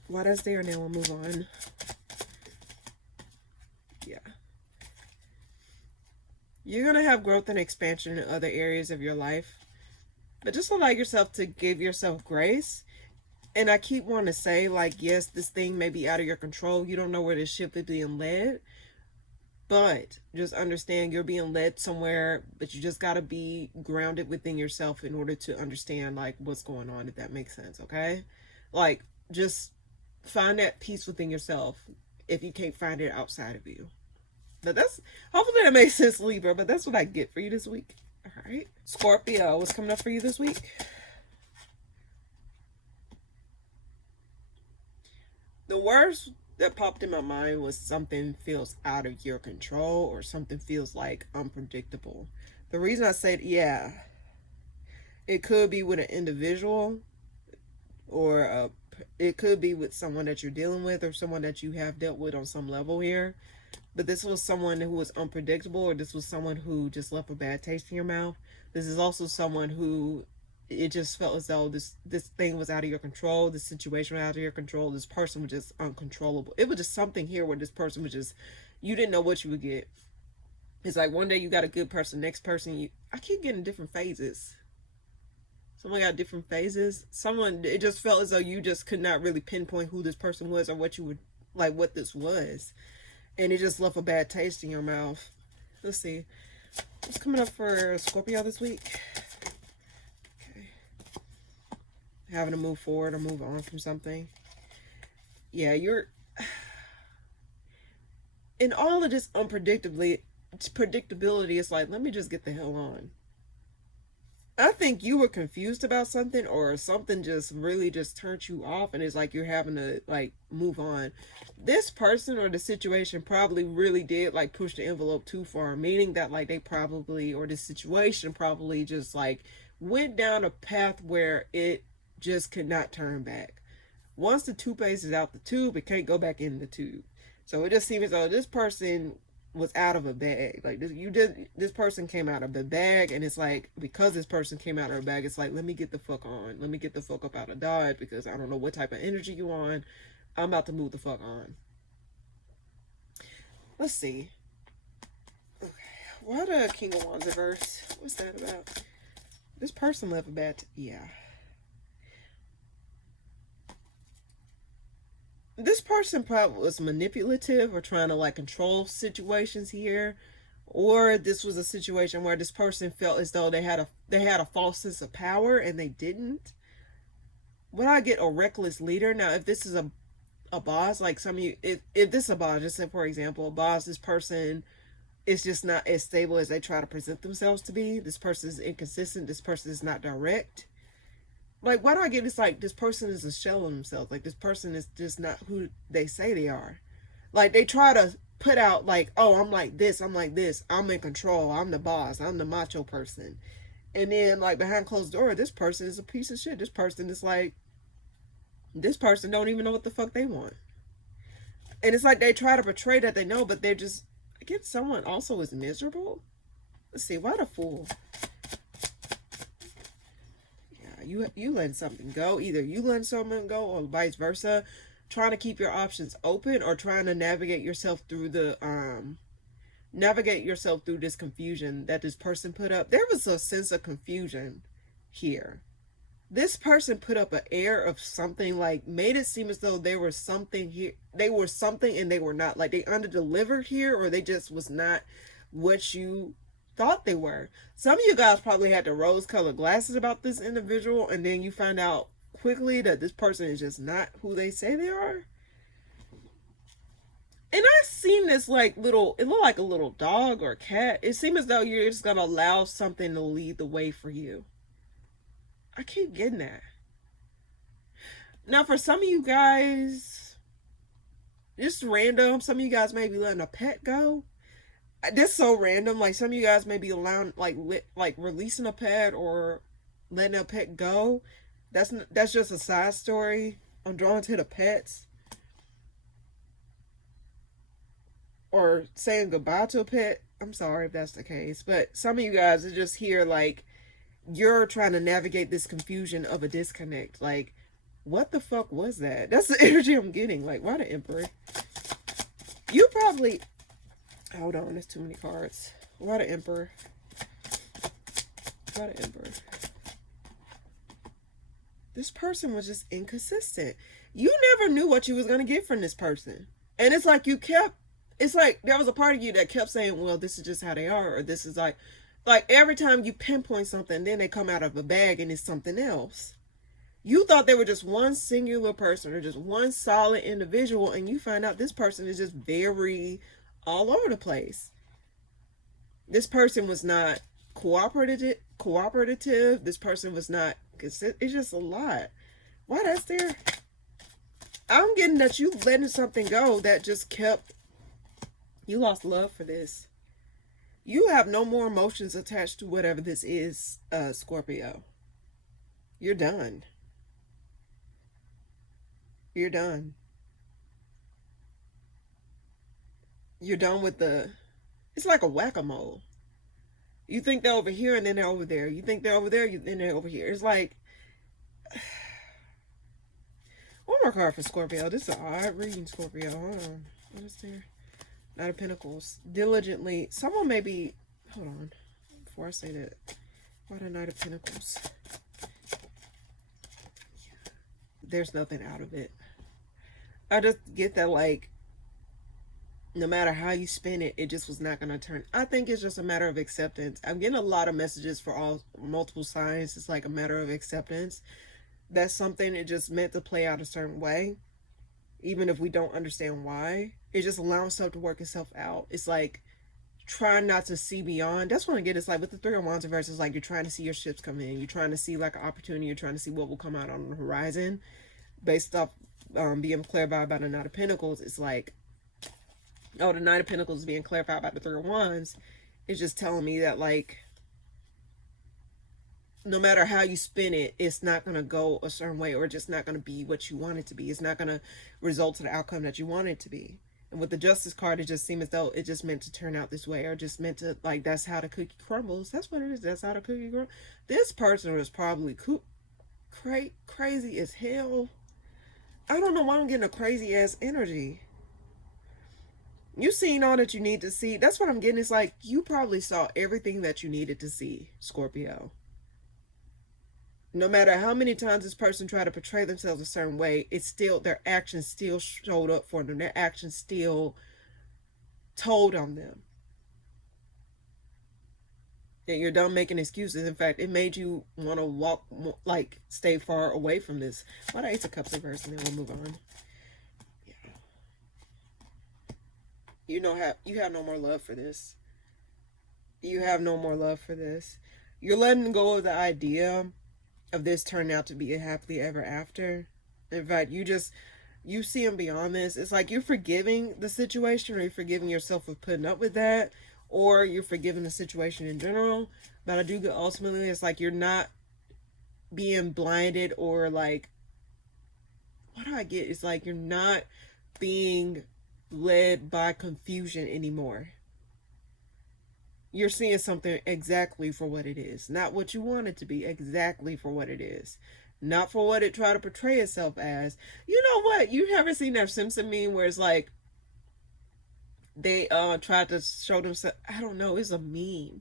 Why that's there, now we'll move on. Yeah. You're going to have growth and expansion in other areas of your life. But just allow yourself to give yourself grace. And I keep wanting to say, like, yes, this thing may be out of your control. You don't know where this ship is being led. But just understand you're being led somewhere, but you just got to be grounded within yourself in order to understand, like, what's going on, if that makes sense, okay? Like, just find that peace within yourself if you can't find it outside of you. But that's, hopefully that makes sense, Libra, but that's what I get for you this week. All right. Scorpio, what's coming up for you this week? The worst that popped in my mind was something feels out of your control, or something feels like unpredictable. The reason I said, yeah, it could be with an individual, or it could be with someone that you're dealing with, or someone that you have dealt with on some level here. But this was someone who was unpredictable, or this was someone who just left a bad taste in your mouth. This is also someone who it just felt as though this thing was out of your control, this situation was out of your control, this person was just uncontrollable. It was just something here where this person was just, you didn't know what you would get. It's like one day you got a good person, next person I keep getting different phases. Someone got different phases. Someone, it just felt as though you just could not really pinpoint who this person was, or what you would, like, what this was. And it just left a bad taste in your mouth. Let's see. What's coming up for Scorpio this week? Having to move forward or move on from something. Yeah, you're in all of this predictability. It's like, let me just get the hell on. I think you were confused about something, or something just really just turned you off, and it's like you're having to like move on. This person or the situation probably really did like push the envelope too far, meaning that like they probably, or the situation probably just like went down a path where it just could not turn back. Once the toothpaste is out the tube, it can't go back in the tube. So it just seems as though this person was out of a bag. Like this person came out of the bag, and it's like, because this person came out of a bag, it's like, let me get the fuck on. Let me get the fuck up out of Dodge, because I don't know what type of energy you on. I'm about to move the fuck on. Let's see. Okay. Why the King of Wands reverse? What's that about? This person left a bad yeah. This person probably was manipulative or trying to like control situations here, or this was a situation where this person felt as though they had a false sense of power and they didn't. When I get a reckless leader, now if this is a boss, like some of you, if this is a boss, just say for example a boss, this person is just not as stable as they try to present themselves to be. This person is inconsistent. This person is not direct. Like, what I get is like, this person is a shell of themselves. Like, this person is just not who they say they are. Like, they try to put out like, oh, I'm like this, I'm like this, I'm in control, I'm the boss, I'm the macho person. And then like behind closed door, this person is a piece of shit. This person is like, this person don't even know what the fuck they want. And it's like they try to portray that they know, but they're just, again, someone also is miserable. Let's see, why the Fool? You letting something go. Either you letting something go, or vice versa. Trying to keep your options open, or trying to navigate yourself through this confusion that this person put up. There was a sense of confusion here. This person put up an air of something, like made it seem as though there was something here. They were something and they were not. Like they under-delivered here, or they just was not what you thought they were. Some of you guys probably had the rose-colored glasses about this individual, and then you find out quickly that this person is just not who they say they are. And I've seen this like little, it looked like a little dog or cat. It seems as though you're just gonna allow something to lead the way for you. I keep getting that. Now for some of you guys, just random, some of you guys may be letting a pet go. This is so random. Like some of you guys may be allowing like releasing a pet or letting a pet go. That's just a side story. I'm drawn to the pets, or saying goodbye to a pet. I'm sorry if that's the case, but some of you guys are just here like you're trying to navigate this confusion of a disconnect. Like, what the fuck was that? That's the energy I'm getting. Like, why the Emperor? You probably, hold on, there's too many cards. Why the Emperor? Why the Emperor? This person was just inconsistent. You never knew what you was going to get from this person. And it's like it's like there was a part of you that kept saying, well, this is just how they are. Or this is like every time you pinpoint something, then they come out of a bag and it's something else. You thought they were just one singular person or just one solid individual, and you find out this person is just very all over the place. This person was not cooperative. This person was not, it's just a lot. Why that's there? I'm getting that you letting something go that just kept, you lost love for this. You have no more emotions attached to whatever this is, Scorpio. You're done. You're done. You're done with it's like a whack-a-mole. You think they're over here and then they're over there. You think they're over there, then they're over here. It's like, one more card for Scorpio. This is an odd reading, Scorpio. Hold on. What is there? Knight of Pentacles. Diligently. Someone may be, hold on. Before I say that. Why the Knight of Pentacles? There's nothing out of it. I just get that, like, no matter how you spin it, it just was not going to turn. I think it's just a matter of acceptance. I'm getting a lot of messages for multiple signs. It's like a matter of acceptance. That's something it just meant to play out a certain way. Even if we don't understand why. It just allows stuff to work itself out. It's like trying not to see beyond. That's what I get. It's like with the Three of Wands reverse, it's like you're trying to see your ships come in. You're trying to see like an opportunity. You're trying to see what will come out on the horizon based off being clarified by the Knight of Pentacles. It's like, oh, the Knight of Pentacles is being clarified by the Three of Wands. It's just telling me that, like, no matter how you spin it, it's not going to go a certain way, or just not going to be what you want it to be. It's not going to result to the outcome that you want it to be. And with the Justice card, it just seems as though it just meant to turn out this way, or just meant to, like, that's how the cookie crumbles. That's what it is. That's how the cookie crumbles. This person was probably crazy as hell. I don't know why I'm getting a crazy ass energy. You seen all that you need to see. That's what I'm getting. It's like you probably saw everything that you needed to see, Scorpio. No matter how many times this person tried to portray themselves a certain way, it's still, their actions still showed up for them. Their actions still told on them. And you're done making excuses. In fact, it made you want to walk, like, stay far away from this. Why the Ace of Cups reverse, and then we'll move on. Yeah. You have no more love for this. You have no more love for this. You're letting go of the idea of this turning out to be a happily ever after. In fact, you see him beyond this. It's like you're forgiving the situation, or you're forgiving yourself for putting up with that, or you're forgiving the situation in general. But I do get, ultimately, it's like you're not being blinded, or like, what do I get? It's like you're not being led by confusion anymore. You're seeing something exactly for what it is. Not what you want it to be, exactly for what it is. Not for what it tried to portray itself as. You know what? You haven't seen that Simpson meme where it's like they tried to show themselves, I don't know, it's a meme.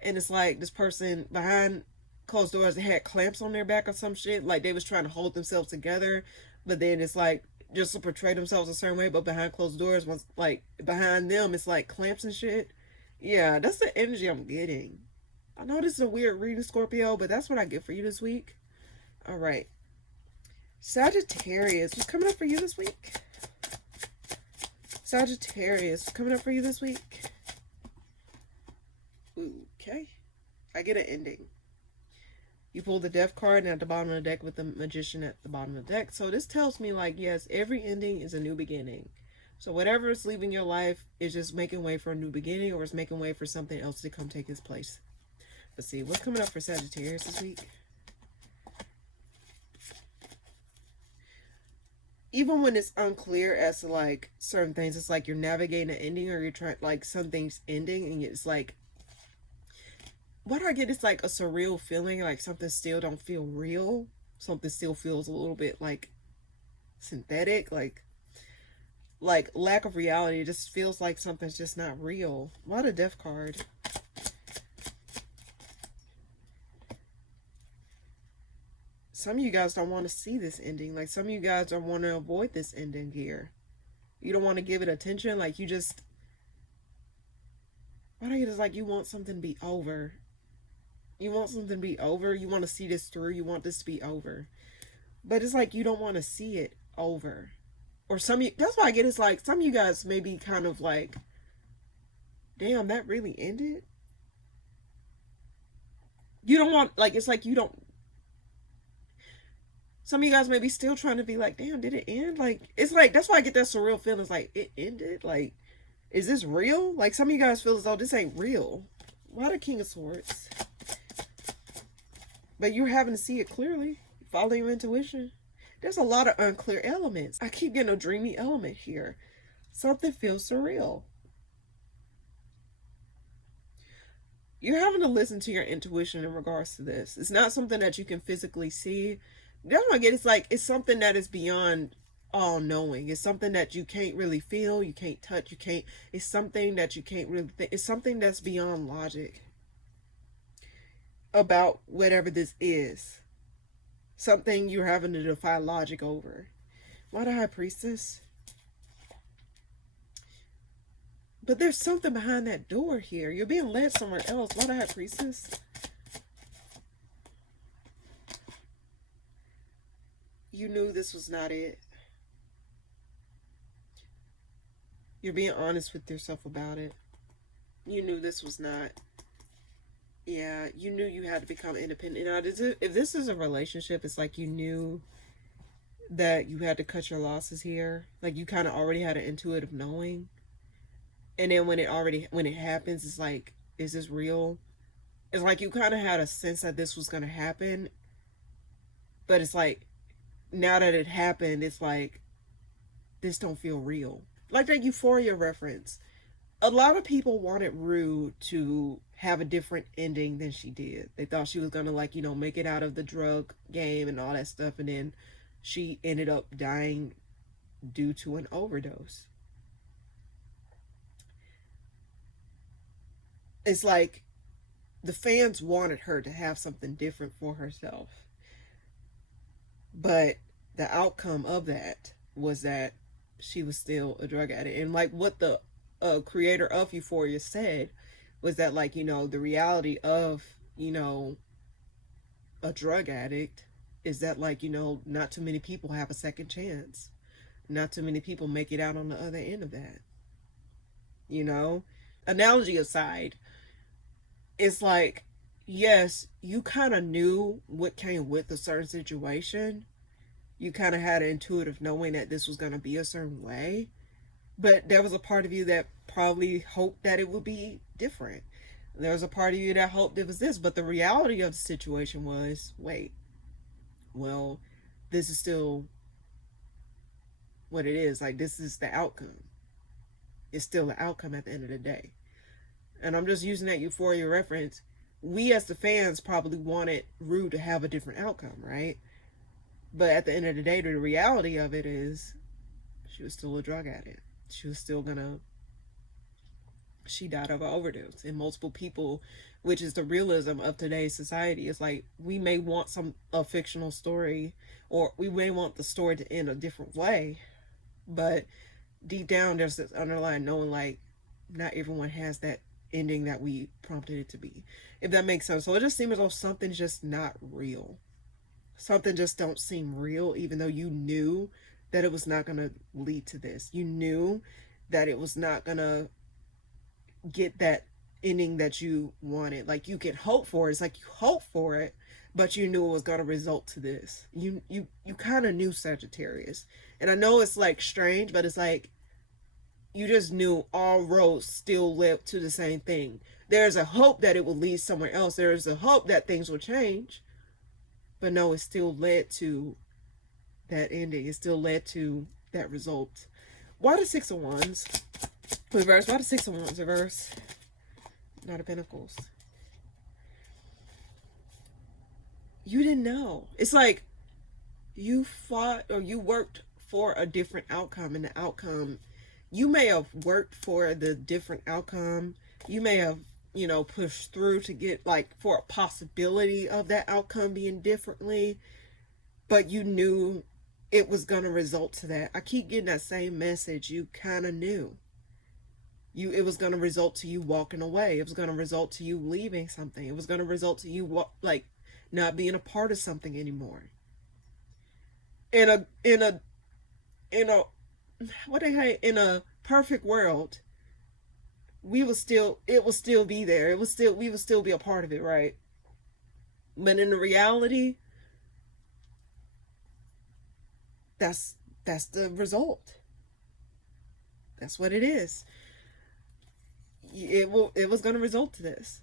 And it's like this person behind closed doors, they had clamps on their back or some shit. Like they was trying to hold themselves together. But then it's like just to portray themselves a certain way, but behind closed doors, once like behind them it's like clamps and shit. Yeah, that's the energy I'm getting. I know this is a weird reading, Scorpio, but that's what I get for you this week. All right. Sagittarius, what's coming up for you this week? Sagittarius, what's coming up for you this week? Okay. I get an ending. You pull the Death card, and at the bottom of the deck with the Magician at the bottom of the deck. So this tells me, like, yes, every ending is a new beginning. So whatever is leaving your life is just making way for a new beginning, or it's making way for something else to come take its place. Let's see. What's coming up for Sagittarius this week? Even when it's unclear as to, like, certain things, it's like you're navigating an ending, or you're trying, like, something's ending, and it's like, what I get is like a surreal feeling, like something still don't feel real. Something still feels a little bit, like, synthetic, like lack of reality. It just feels like something's just not real. Why the Death card? Some of you guys don't want to see this ending. Like, some of you guys don't want to avoid this ending here. You don't want to give it attention. Like, you just, what I get is like you want something to be over. You want something to be over. You want to see this through. You want this to be over. But it's like you don't want to see it over. Or some of you, that's why I get, it's like some of you guys may be kind of like, damn, that really ended? You don't want, like, it's like you don't, some of you guys may be still trying to be like, damn, did it end? Like, it's like, that's why I get that surreal feeling. It's like, it ended? Like, is this real? Like, some of you guys feel as though this ain't real. Why the King of Swords? But you're having to see it clearly. Follow your intuition. There's a lot of unclear elements. I keep getting a dreamy element here. Something feels surreal. You're having to listen to your intuition in regards to this. It's not something that you can physically see. That's what I get. It's like, it's something that is beyond all knowing. It's something that you can't really feel. You can't touch. It's something that you can't really think. It's something that's beyond logic about whatever this is. Something you're having to defy logic over. Why the High Priestess? But there's something behind that door here. You're being led somewhere else. Why the High Priestess? You knew this was not it. You're being honest with yourself about it. You knew this was not. Yeah, you knew you had to become independent. Now, if this is a relationship, it's like you knew that you had to cut your losses here. Like you kind of already had an intuitive knowing. And then when it happens, it's like, is this real? It's like you kind of had a sense that this was going to happen. But it's like, now that it happened, it's like, this don't feel real. Like that Euphoria reference. A lot of people wanted Rue to have a different ending than she did. They thought she was gonna, like, you know, make it out of the drug game and all that stuff, and then she ended up dying due to an overdose. It's like the fans wanted her to have something different for herself, but the outcome of that was that she was still a drug addict. And like what the creator of Euphoria said was that, like, you know, the reality of, you know, a drug addict is that, like, you know, not too many people have a second chance. Not too many people make it out on the other end of that. You know? Analogy aside, it's like, yes, you kind of knew what came with a certain situation. You kind of had an intuitive knowing that this was going to be a certain way. But there was a part of you that probably hoped that it would be different. There was a part of you that hoped it was this. But the reality of the situation was, wait, well, this is still what it is. Like, this is the outcome. It's still the outcome at the end of the day. And I'm just using that Euphoria reference. We as the fans probably wanted Rue to have a different outcome, right? But at the end of the day, the reality of it is she was still a drug addict. She was still gonna, she died of an overdose. And multiple people, which is the realism of today's society, is like, we may want a fictional story, or we may want the story to end a different way, but deep down there's this underlying knowing, like, not everyone has that ending that we prompted it to be, if that makes sense. So it just seems as though something's just not real. Something just don't seem real, even though you knew that it was not going to lead to this. You knew that it was not going to get that ending that you wanted. Like, you can hope for it. It's like you hope for it, but you knew it was going to result to this. You kind of knew, Sagittarius. And I know it's like strange, but it's like you just knew all roads still led to the same thing. There's a hope that it will lead somewhere else. There's a hope that things will change. But no, it still led to that ending. It still led to that result. Why the Six of Wands reverse? Why the Six of Wands reverse? Knight of Pentacles. You didn't know. It's like you fought or you worked for a different outcome, and the outcome, you may have worked for the different outcome. You may have, you know, pushed through to get, like, for a possibility of that outcome being differently, but you knew it was going to result to that. I keep getting that same message. You kind of knew. It was going to result to you walking away. It was going to result to you leaving something. It was going to result to you, like, not being a part of something anymore. In a what they say, in a perfect world, it will still be there. We will still be a part of it, right? But in the reality, that's the result. That's what it is. It was going to result to this.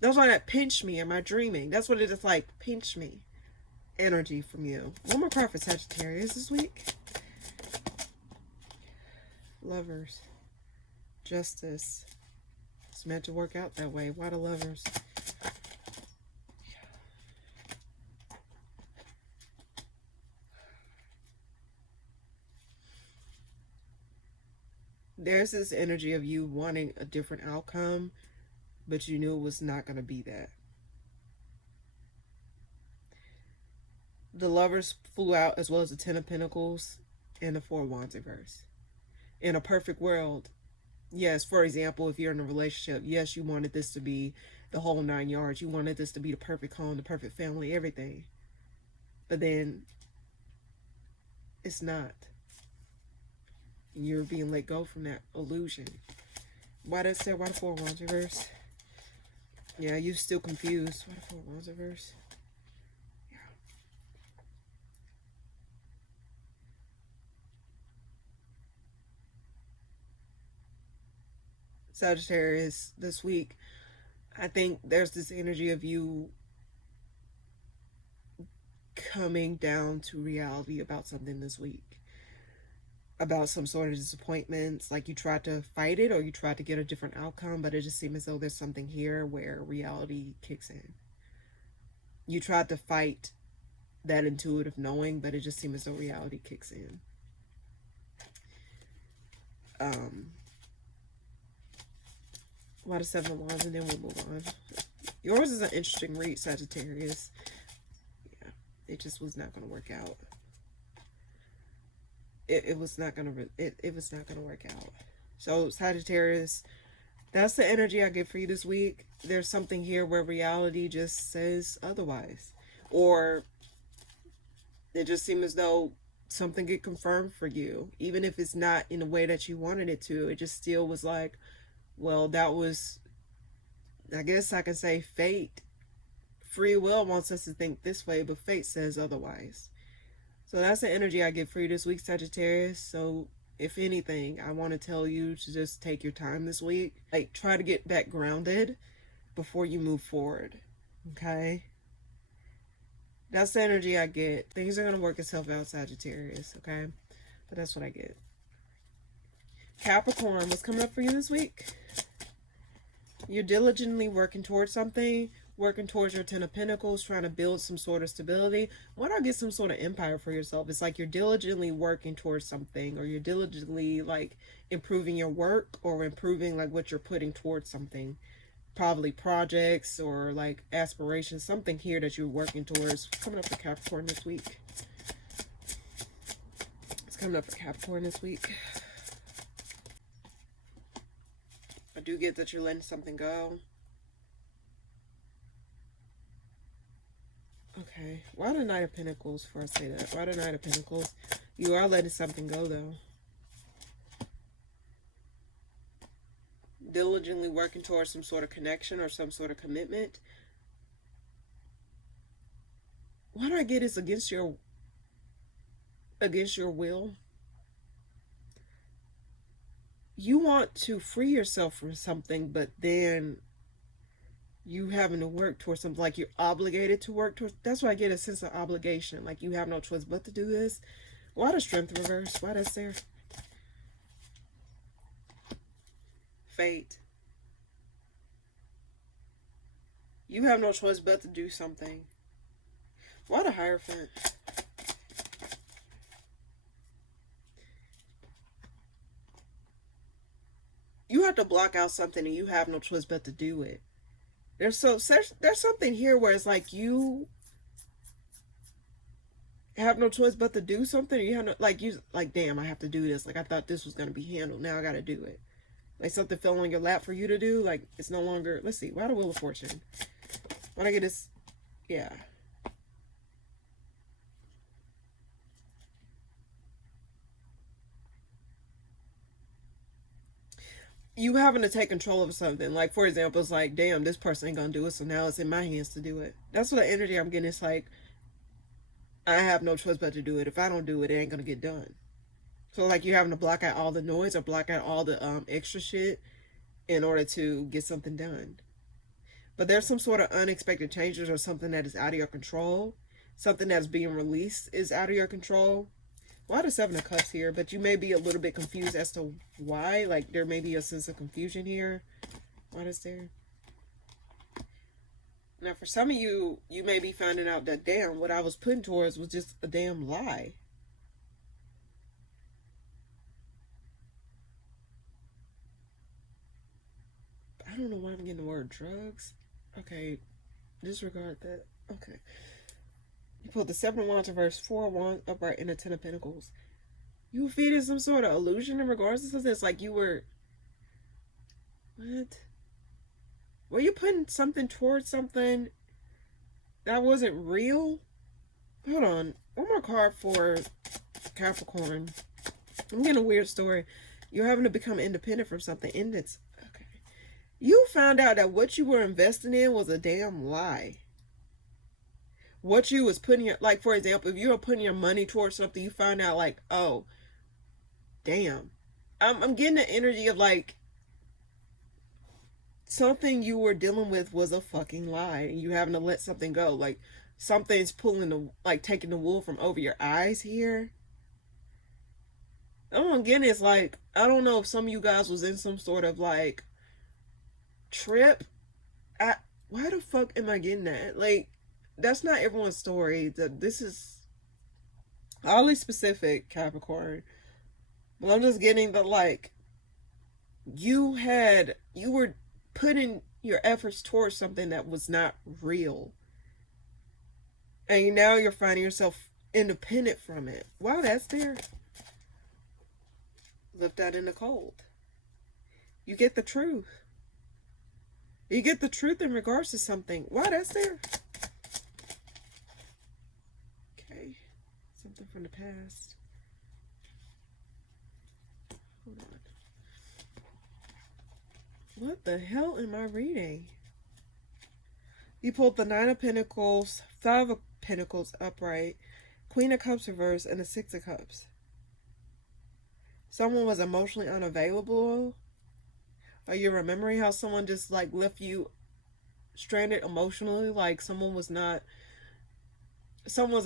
That's why that pinch me. Am I dreaming? That's what it is, like, pinch me energy from you. One more card for Sagittarius this week. Lovers. Justice. It's meant to work out that way. Why the Lovers? There's this energy of you wanting a different outcome, but you knew it was not going to be that. The Lovers flew out, as well as the Ten of Pentacles and the Four of Wands reverse. In a perfect world, yes, for example, if you're in a relationship, yes, you wanted this to be the whole 9 yards. You wanted this to be the perfect home, the perfect family, everything. But then it's not. You're being let go from that illusion. Why that said, why the Four of Wands reverse? Yeah, you still confused. Why the Four of Wands reverse? Yeah. Sagittarius, this week, I think there's this energy of you coming down to reality about something this week. About some sort of disappointments, like you tried to fight it or you tried to get a different outcome, but it just seems as though there's something here where reality kicks in. You tried to fight that intuitive knowing, but it just seems as though reality kicks in. Why the Seven of Wands, and then we'll move on. Yours is an interesting read, Sagittarius. Yeah, it just was not going to work out. It was not gonna work out. So Sagittarius, that's the energy I get for you this week. There's something here where reality just says otherwise, or it just seems as though something get confirmed for you, even if it's not in the way that you wanted it to. It just still was like, well, that was, I guess I can say, fate. Free will wants us to think this way, but fate says otherwise. So that's the energy I get for you this week, Sagittarius. So if anything, I want to tell you to just take your time this week. Like, try to get back grounded before you move forward. Okay? That's the energy I get. Things are going to work itself out, Sagittarius. Okay? But that's what I get. Capricorn, what's coming up for you this week? You're diligently working towards something. Working towards your Ten of Pentacles, trying to build some sort of stability. Why not get some sort of empire for yourself? It's like you're diligently working towards something, or you're diligently like improving your work, or improving like what you're putting towards something. Probably projects or like aspirations, something here that you're working towards. Coming up for Capricorn this week. It's coming up for Capricorn this week. I do get that you're letting something go. Okay, why the Knight of Pentacles before I say that? Why the Knight of Pentacles? You are letting something go, though. Diligently working towards some sort of connection or some sort of commitment. What I get is against your will. You want to free yourself from something, but then you having to work towards something, like you're obligated to work towards. That's why I get a sense of obligation, like you have no choice but to do this. Why the Strength reverse? Why that's there? Fate. You have no choice but to do something. Why the Hierophant? You have to block out something and you have no choice but to do it. There's something here where it's like you have no choice but to do something. Or you have no, like, damn, I have to do this. Like, I thought this was going to be handled. Now I got to do it. Like, something fell on your lap for you to do. Like, it's no longer, let's see, why the Wheel of Fortune? When I get this, yeah. You having to take control of something. Like, for example, it's like, damn, this person ain't gonna do it, so now it's in my hands to do it. That's what the energy I'm getting. It's like, I have no choice but to do it. If I don't do it, it ain't gonna get done. So, like, you having to block out all the noise or block out all the extra shit in order to get something done. But there's some sort of unexpected changes or something that is out of your control. Something that's being released is out of your control. Why the Seven of Cups here? But you may be a little bit confused as to why. Like, there may be a sense of confusion here. What is there? Now, for some of you, you may be finding out that, damn, what I was putting towards was just a damn lie. I don't know why I'm getting the word drugs. Okay, disregard that. Okay. You pulled the Seven of Wands reverse, Four of Wands upright, and the Ten of Pentacles. You were feeding some sort of illusion in regards to this. Like you were... What? Were you putting something towards something that wasn't real? Hold on. One more card for Capricorn. I'm getting a weird story. You're having to become independent from something. Okay. You found out that what you were investing in was a damn lie. What you was putting your, like, for example, if you were putting your money towards something, you find out like, oh, damn. I'm getting the energy of like something you were dealing with was a fucking lie and you having to let something go. Like something's pulling the, like taking the wool from over your eyes here. Oh, again, it's like, I don't know if some of you guys was in some sort of like trip. Why the fuck am I getting that? Like, that's not everyone's story. This is oddly specific, Capricorn. But I'm just getting that like you were putting your efforts towards something that was not real. And now you're finding yourself independent from it. Wow, that's there. Left out in the cold. You get the truth. You get the truth in regards to something. Wow, that's there. Okay. Something from the past. Hold on. What the hell am I reading? You pulled the Nine of Pentacles, Five of Pentacles upright, Queen of Cups reversed, and the Six of Cups. Someone was emotionally unavailable. Are you remembering how someone just like left you stranded emotionally? Like someone was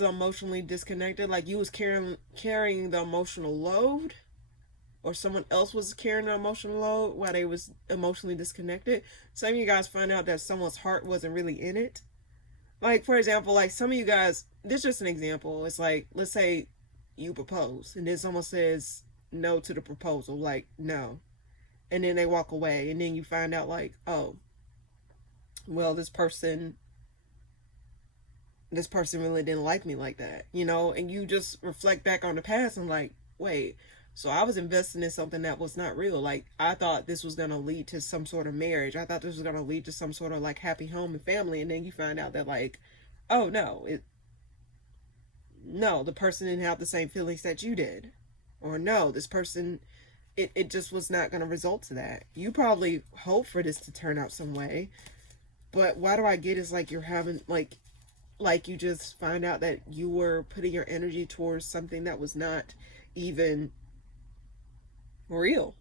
emotionally disconnected. Like you was carrying the emotional load, or someone else was carrying the emotional load while they was emotionally disconnected. Some of you guys find out that someone's heart wasn't really in it. Like, for example, like some of you guys, this is just an example. It's like, let's say you propose and then someone says no to the proposal, like no. And then they walk away and then you find out like, oh, well, this person really didn't like me like that, you know? And you just reflect back on the past and like, wait, so I was investing in something that was not real. Like, I thought this was going to lead to some sort of marriage. I thought this was going to lead to some sort of like happy home and family. And then you find out that like, oh no, the person didn't have the same feelings that you did. Or no, this person, it just was not going to result to that. You probably hope for this to turn out some way. But why do I get is like you're having like you just find out that you were putting your energy towards something that was not even real.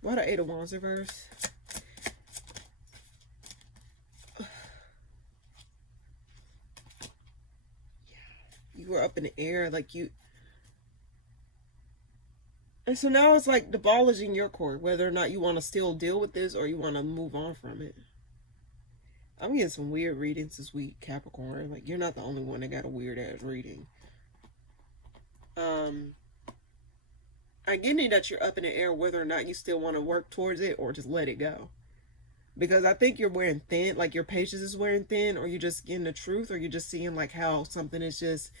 Why the Eight of Wands reverse? You were up in the air, like you. And so now it's like the ball is in your court, whether or not you want to still deal with this or you want to move on from it. I'm getting some weird readings this week, Capricorn. Like, you're not the only one that got a weird ass reading. I get it that you're up in the air whether or not you still want to work towards it or just let it go. Because I think you're wearing thin, like your patience is wearing thin, or you're just getting the truth, or you're just seeing like how something is just,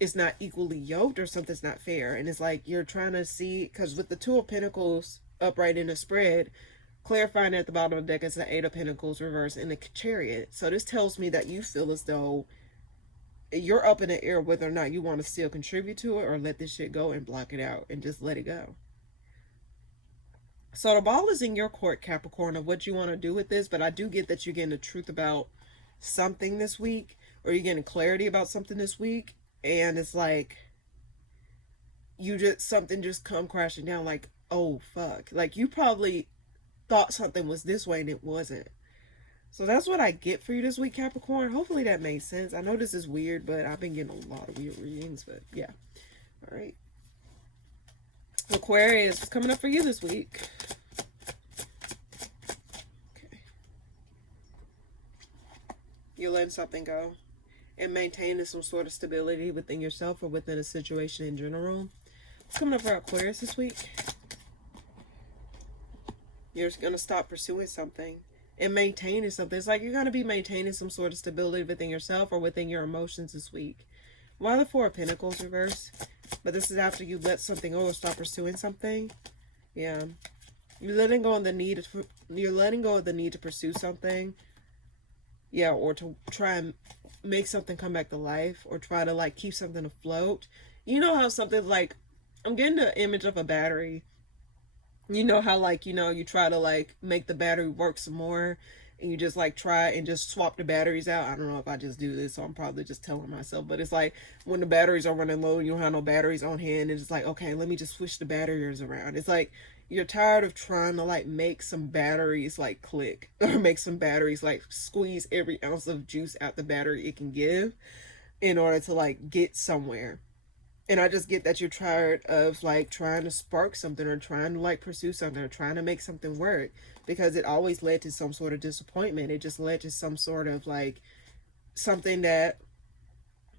it's not equally yoked or something's not fair. And it's like you're trying to see, because with the Two of Pentacles upright in the spread, clarifying at the bottom of the deck is the Eight of Pentacles reversed in the Chariot. So this tells me that you feel as though you're up in the air whether or not you want to still contribute to it or let this shit go and block it out and just let it go. So the ball is in your court, Capricorn, of what you want to do with this. But I do get that you're getting the truth about something this week, or you're getting clarity about something this week. And it's like something just come crashing down like, oh fuck. Like you probably thought something was this way and it wasn't. So that's what I get for you this week, Capricorn. Hopefully that made sense. I know this is weird, but I've been getting a lot of weird readings, but yeah. All right. Aquarius, what's coming up for you this week? Okay. You're letting something go and maintaining some sort of stability within yourself or within a situation in general. What's coming up for Aquarius this week? You're just going to stop pursuing something and maintaining something. It's like you're going to be maintaining some sort of stability within yourself or within your emotions this week. Why the Four of Pentacles reverse? But this is after you let something go or stop pursuing something. Yeah. You're letting go of the need to pursue something. Yeah, or to try and make something come back to life, or try to like keep something afloat. You know how something like, I'm getting the image of a battery. You know how, like, you try to like make the battery work some more, and you just like try and just swap the batteries out. I don't know if I just do this, so I'm probably just telling myself, but it's like when the batteries are running low and you don't have no batteries on hand, and it's like, okay, let me just switch the batteries around. It's like you're tired of trying to like make some batteries like click or make some batteries like squeeze every ounce of juice out the battery it can give in order to like get somewhere. And I just get that you're tired of like trying to spark something or trying to like pursue something or trying to make something work, because it always led to some sort of disappointment. It just led to some sort of like something that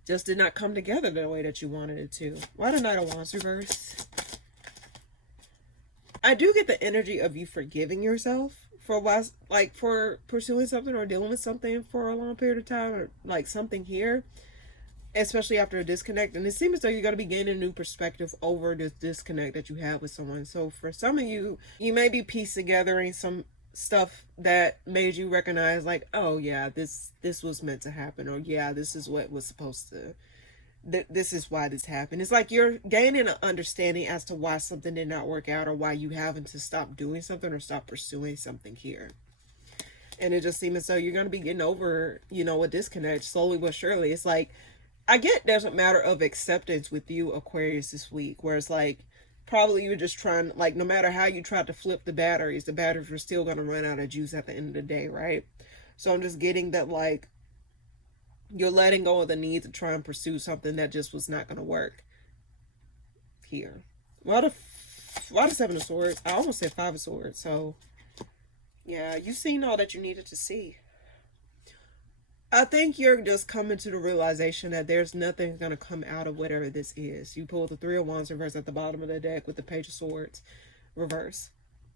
just did not come together the way that you wanted it to. Why the Knight of Wands reverse? I do get the energy of you forgiving yourself for like for pursuing something or dealing with something for a long period of time, or like something here, especially after a disconnect. And it seems as though you're going to be gaining a new perspective over this disconnect that you have with someone. So for some of you, you may be piecing together some stuff that made you recognize like, oh yeah, this was meant to happen, or yeah, this is what was supposed to, this is why this happened. It's like you're gaining an understanding as to why something did not work out, or why you having to stop doing something or stop pursuing something here. And it just seems as though you're going to be getting over, a disconnect slowly but surely. It's like, I get there's a matter of acceptance with you, Aquarius, this week, where it's like probably you're just trying, like, no matter how you tried to flip the batteries were still going to run out of juice at the end of the day, right? So I'm just getting that, like, you're letting go of the need to try and pursue something that just was not going to work here. Why the Seven of Swords? I almost said Five of Swords. So, yeah, you've seen all that you needed to see. I think you're just coming to the realization that there's nothing going to come out of whatever this is. You pull the Three of Wands reverse at the bottom of the deck with the Page of Swords reverse.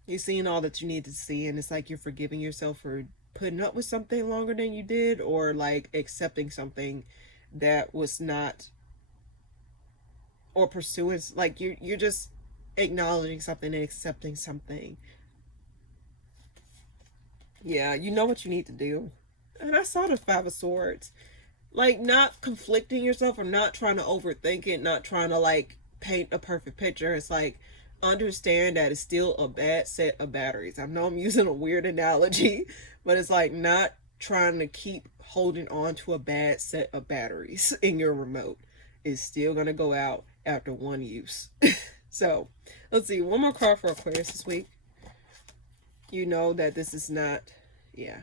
You've seen all that you need to see, and it's like you're forgiving yourself for putting up with something longer than you did, or like accepting something that was not, or pursuing, like you're just acknowledging something and accepting something. Yeah, you know what you need to do. And I saw the Five of Swords. Like, not conflicting yourself or not trying to overthink it, not trying to like paint a perfect picture. It's like, understand that it's still a bad set of batteries. I know I'm using a weird analogy, but it's like not trying to keep holding on to a bad set of batteries in your remote. It's still going to go out after one use. So let's see, one more card for Aquarius this week. You know that this is not, yeah.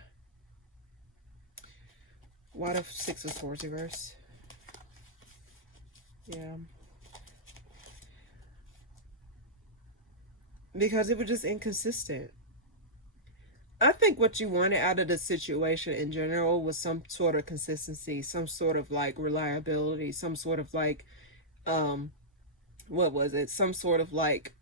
Why the Six of Swords reverse? Yeah. Because it was just inconsistent. I think what you wanted out of the situation in general was some sort of consistency, some sort of like reliability, some sort of like, what was it? Some sort of like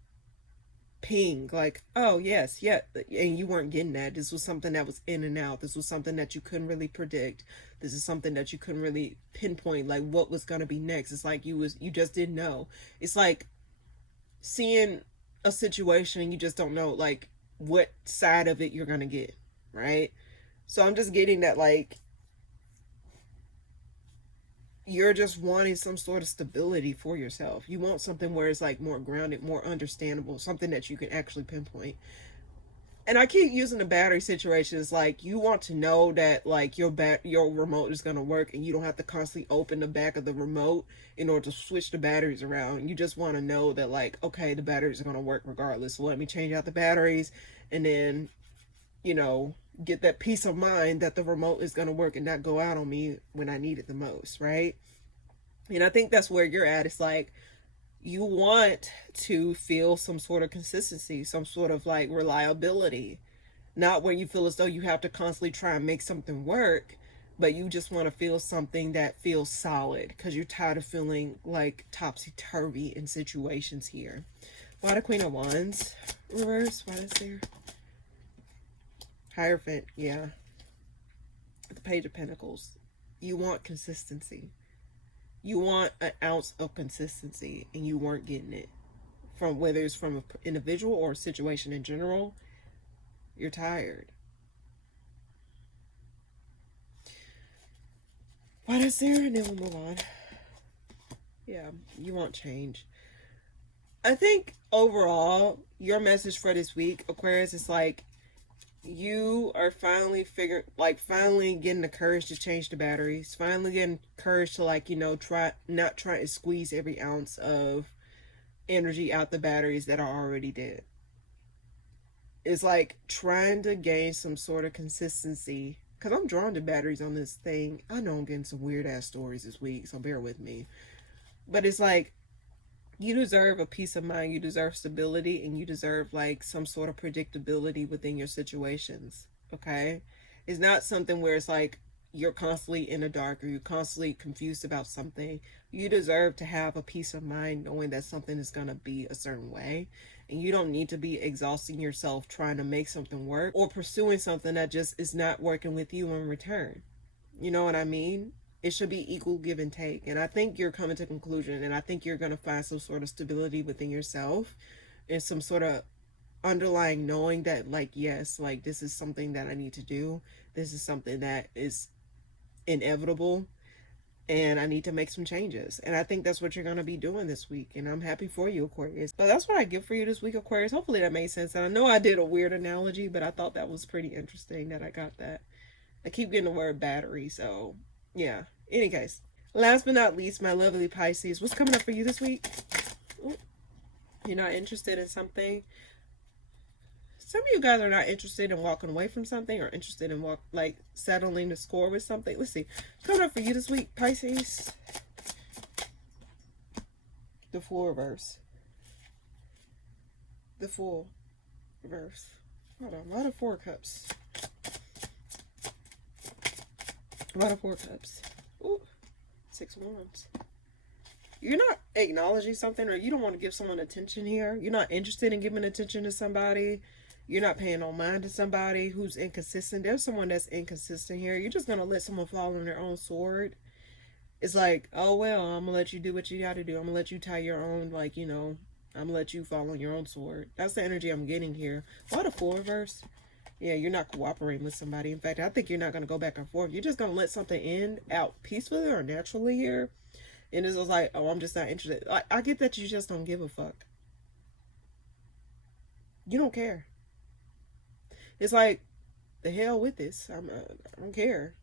ping, like, oh yes, yeah, and you weren't getting that. This was something that was in and out. This was something that you couldn't really predict. This is something that you couldn't really pinpoint, like what was gonna be next. It's like you just didn't know. It's like seeing a situation and you just don't know like what side of it you're gonna get, right? So I'm just getting that, like, you're just wanting some sort of stability for yourself. You want something where it's like more grounded, more understandable, something that you can actually pinpoint. And I keep using the battery situation. It's like you want to know that like your remote is going to work, and you don't have to constantly open the back of the remote in order to switch the batteries around. You just want to know that like, okay, the batteries are going to work regardless. So let me change out the batteries, and then, get that peace of mind that the remote is going to work and not go out on me when I need it the most, right? And I think that's where you're at. It's like you want to feel some sort of consistency, some sort of like reliability, not where you feel as though you have to constantly try and make something work, but you just want to feel something that feels solid because you're tired of feeling like topsy-turvy in situations here. Why the Queen of Wands reverse? Why is there Hierophant? Yeah, the Page of Pentacles. You want consistency. You want an ounce of consistency, and you weren't getting it from, whether it's from an individual or a situation in general. You're tired. What is there? And then we'll move on. Yeah, you want change. I think overall, your message for this week, Aquarius, is like you are finally getting the courage to change the batteries, finally getting courage to try to squeeze every ounce of energy out the batteries that are already dead. It's like trying to gain some sort of consistency. Because I'm drawn to batteries on this thing. I know I'm getting some weird ass stories this week, so bear with me. But it's like you deserve a peace of mind, you deserve stability, and you deserve like some sort of predictability within your situations. Okay? It's not something where it's like you're constantly in the dark or you're constantly confused about something. You deserve to have a peace of mind knowing that something is going to be a certain way. And you don't need to be exhausting yourself trying to make something work or pursuing something that just is not working with you in return. You know what I mean? It should be equal give and take. And I think you're coming to a conclusion, and I think you're going to find some sort of stability within yourself and some sort of underlying knowing that, like, yes, like, this is something that I need to do. This is something that is inevitable, and I need to make some changes. And I think that's what you're going to be doing this week. And I'm happy for you, Aquarius. But that's what I get for you this week, Aquarius. Hopefully that made sense. And I know I did a weird analogy, but I thought that was pretty interesting that I got that. I keep getting the word battery, so yeah. Any case, last but not least, my lovely Pisces, what's coming up for you this week? Ooh, you're not interested in something. Some of you guys are not interested in walking away from something or interested in settling the score with something. Let's see. Coming up for you this week, Pisces. The Fool reverse. The Fool reverse. Hold on. A lot of Four Cups. A lot of Four Cups. Ooh. Six Wands. You're not acknowledging something, or you don't want to give someone attention here. You're not interested in giving attention to somebody. You're not paying no mind to somebody who's inconsistent. There's someone that's inconsistent here. You're just going to let someone fall on their own sword. It's like, oh, well, I'm going to let you do what you got to do. I'm going to let you tie your own, I'm going to let you fall on your own sword. That's the energy I'm getting here. Why the Fool reverse? Yeah, you're not cooperating with somebody. In fact, I think you're not going to go back and forth. You're just going to let something end out peacefully or naturally here. And it's just like, oh, I'm just not interested. I get that you just don't give a fuck. You don't care. It's like, the hell with this. I don't care.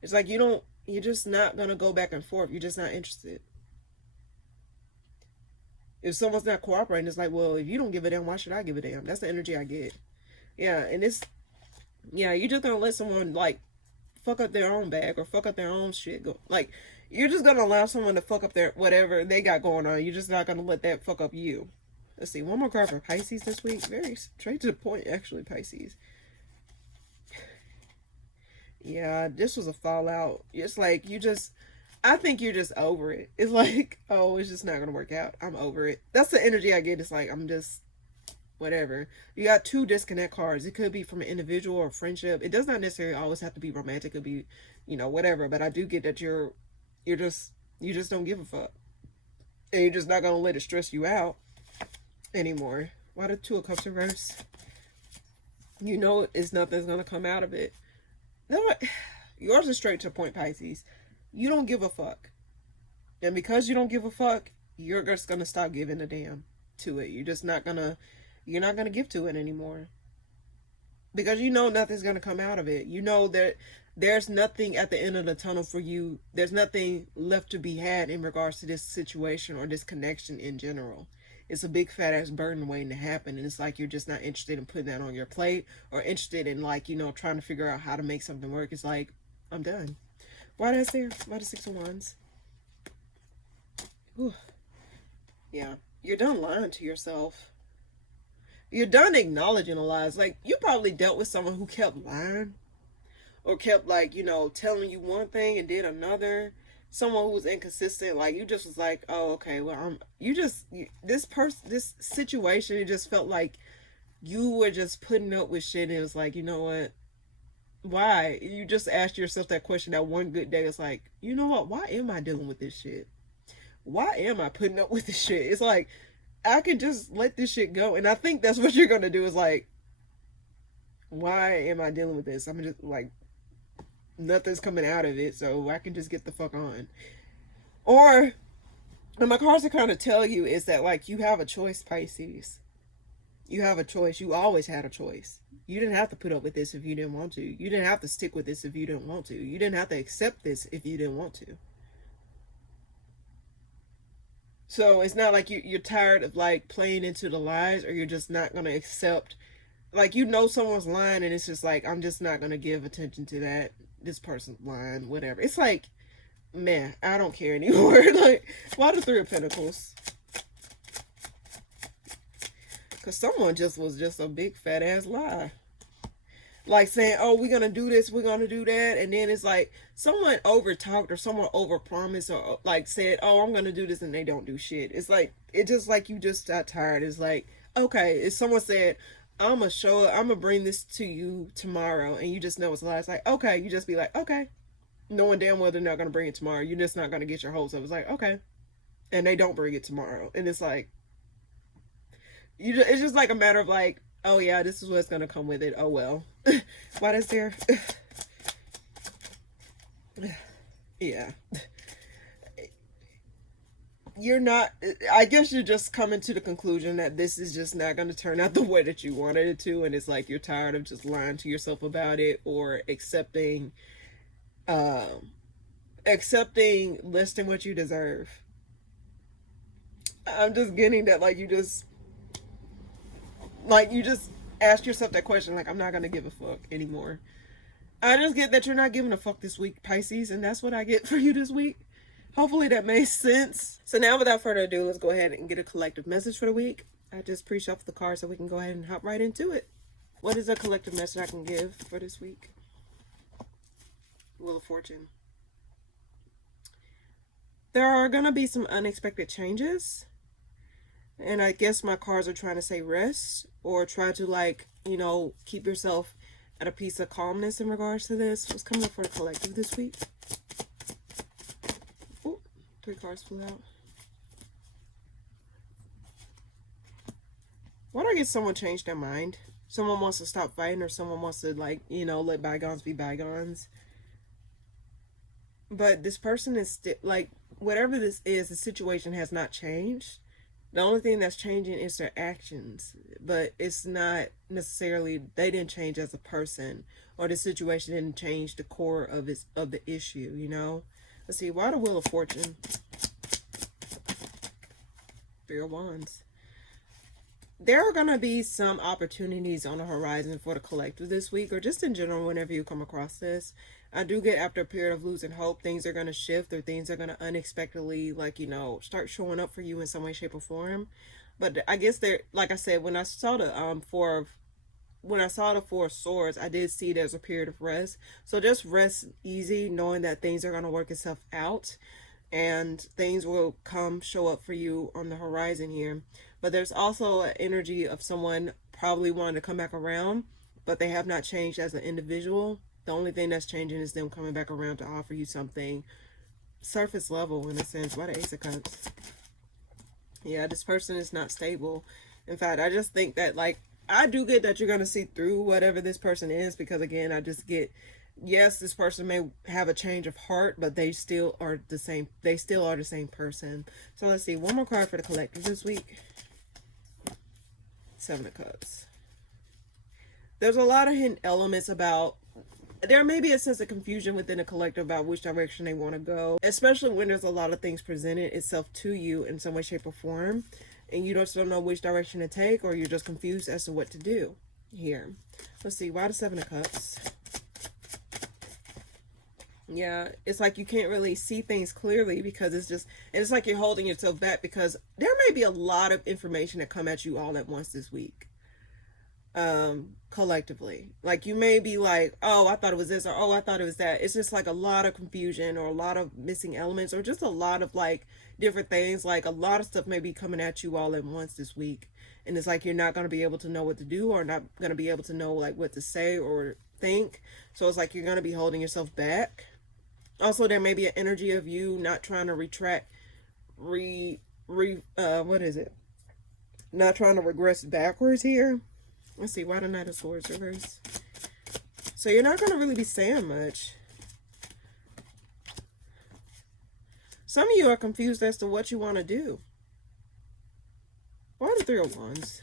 It's like you're just not going to go back and forth. You're just not interested. If someone's not cooperating, it's like, well, if you don't give a damn, why should I give a damn? That's the energy I get. Yeah, and you're just going to let someone, fuck up their own bag or fuck up their own shit. You're just going to allow someone to fuck up their whatever they got going on. You're just not going to let that fuck up you. Let's see, one more card for Pisces this week. Very straight to the point, actually, Pisces. Yeah, this was a fallout. It's like I think you're just over it. It's like, oh, it's just not going to work out. I'm over it. That's the energy I get. It's like, I'm just, whatever. You got two disconnect cards. It could be from an individual or friendship. It does not necessarily always have to be romantic. It could be, whatever. But I do get that you just don't give a fuck. And you're just not going to let it stress you out anymore. Why the Two of Cups reverse? It's nothing's going to come out of it. No, yours is straight to the point, Pisces. You don't give a fuck. And because you don't give a fuck, you're just going to stop giving a damn to it. You're not going to give to it anymore. Because nothing's going to come out of it. That there's nothing at the end of the tunnel for you. There's nothing left to be had in regards to this situation or this connection in general. It's a big fat ass burden waiting to happen. And it's like you're just not interested in putting that on your plate or interested in trying to figure out how to make something work. It's like, I'm done. Why did I say why the Six of Wands? Whew. Yeah. You're done lying to yourself. You're done acknowledging the lies. You probably dealt with someone who kept lying. Or kept telling you one thing and did another. Someone who was inconsistent, you just was like, oh, okay, well, this situation, it just felt like you were just putting up with shit, and it was like, you know what, why? You just asked yourself that question that one good day. It's like, you know what, why am I dealing with this shit? Why am I putting up with this shit? It's like, I can just let this shit go. And I think that's what you're gonna do, is like, why am I dealing with this? I'm just nothing's coming out of it, so I can just get the fuck on. Or And my cards are kind of tell you is that, like, you have a choice, Pisces. You have a choice. You always had a choice. You didn't have to put up with this if you didn't want to. You didn't have to stick with this if you didn't want to. You didn't have to accept this if you didn't want to. So it's not like you're tired of, like, playing into the lies, or you're just not going to accept, like, you know someone's lying and it's just like, I'm just not going to give attention to that. This person's lying, whatever. It's like, man, I don't care anymore. Like, why the Three of Pentacles? Because someone was just a big fat ass lie. Like saying, oh, we're going to do this, we're going to do that. And then it's like someone over talked or someone over promised or like said, oh, I'm going to do this, and they don't do shit. It's like, it's just like you just got tired. It's like, okay, if someone said, I'm going to show up, I'm going to bring this to you tomorrow, and you just know it's a lie. It's like, okay, you just be like, okay. Knowing damn well they're not going to bring it tomorrow. You're just not going to get your hopes up. It's like, okay. And they don't bring it tomorrow. And it's like, it's just like a matter of like, oh yeah, this is what's going to come with it. Oh well. Why is there? Yeah. You're not, I guess you're just coming to the conclusion that this is just not going to turn out the way that you wanted it to. And it's like you're tired of just lying to yourself about it, or accepting less than what you deserve. I'm just getting that, like, you just ask yourself that question, like, I'm not gonna give a fuck anymore. I just get that you're not giving a fuck this week, Pisces, and that's what I get for you this week. Hopefully that makes sense. So now, without further ado, let's go ahead and get a collective message for the week. I just pre-shuffled the cards so we can go ahead and hop right into it. What is a collective message I can give for this week? Wheel of Fortune. There are gonna be some unexpected changes. And I guess my cards are trying to say rest, or try to, like, you know, keep yourself at a piece of calmness in regards to this. What's coming up for the collective this week? Oh, 3 cards flew out. Why do I get someone change their mind? Someone wants to stop fighting, or someone wants to, like, you know, let bygones be bygones. But this person is still, like, whatever this is, the situation has not changed. The only thing that's changing is their actions, but it's not necessarily, they didn't change as a person, or the situation didn't change the core of the issue, you know? Let's see, why the Wheel of Fortune? 3 of Wands. There are going to be some opportunities on the horizon for the collective this week, or just in general whenever you come across this. I do get, after a period of losing hope, things are going to shift, or things are going to unexpectedly, like, you know, start showing up for you in some way, shape, or form. But I guess there, like I said, when I saw the Four of Swords, I did see there's a period of rest. So just rest easy, knowing that things are going to work itself out, and things will show up for you on the horizon here. But there's also an energy of someone probably wanting to come back around, but they have not changed as an individual. The only thing that's changing is them coming back around to offer you something surface level, in a sense. Why the Ace of Cups? Yeah, this person is not stable. In fact, I just think that, like, I do get that you're going to see through whatever this person is, because, again, I just get, yes, this person may have a change of heart, but they still are the same. They still are the same person. So let's see. One more card for the collective this week. 7 of Cups. There's a lot of hidden elements about, there may be a sense of confusion within the collective about which direction they want to go, especially when there's a lot of things presented itself to you in some way, shape, or form, and you just don't know which direction to take, or you're just confused as to what to do here. Let's see, why the 7 of Cups? Yeah, it's like you can't really see things clearly, because it's like you're holding yourself back, because there may be a lot of information that come at you all at once this week. Collectively, like, you may be like, oh, I thought it was this, or oh, I thought it was that. It's just like a lot of confusion, or a lot of missing elements, or just a lot of, like, different things. Like, a lot of stuff may be coming at you all at once this week, and it's like you're not going to be able to know what to do, or not going to be able to know, like, what to say or think. So it's like you're going to be holding yourself back. Also, there may be an energy of you not trying to not trying to regress backwards here. Let's see, why the Knight of Swords reverse? So you're not going to really be saying much. Some of you are confused as to what you want to do. Why the Three of Wands?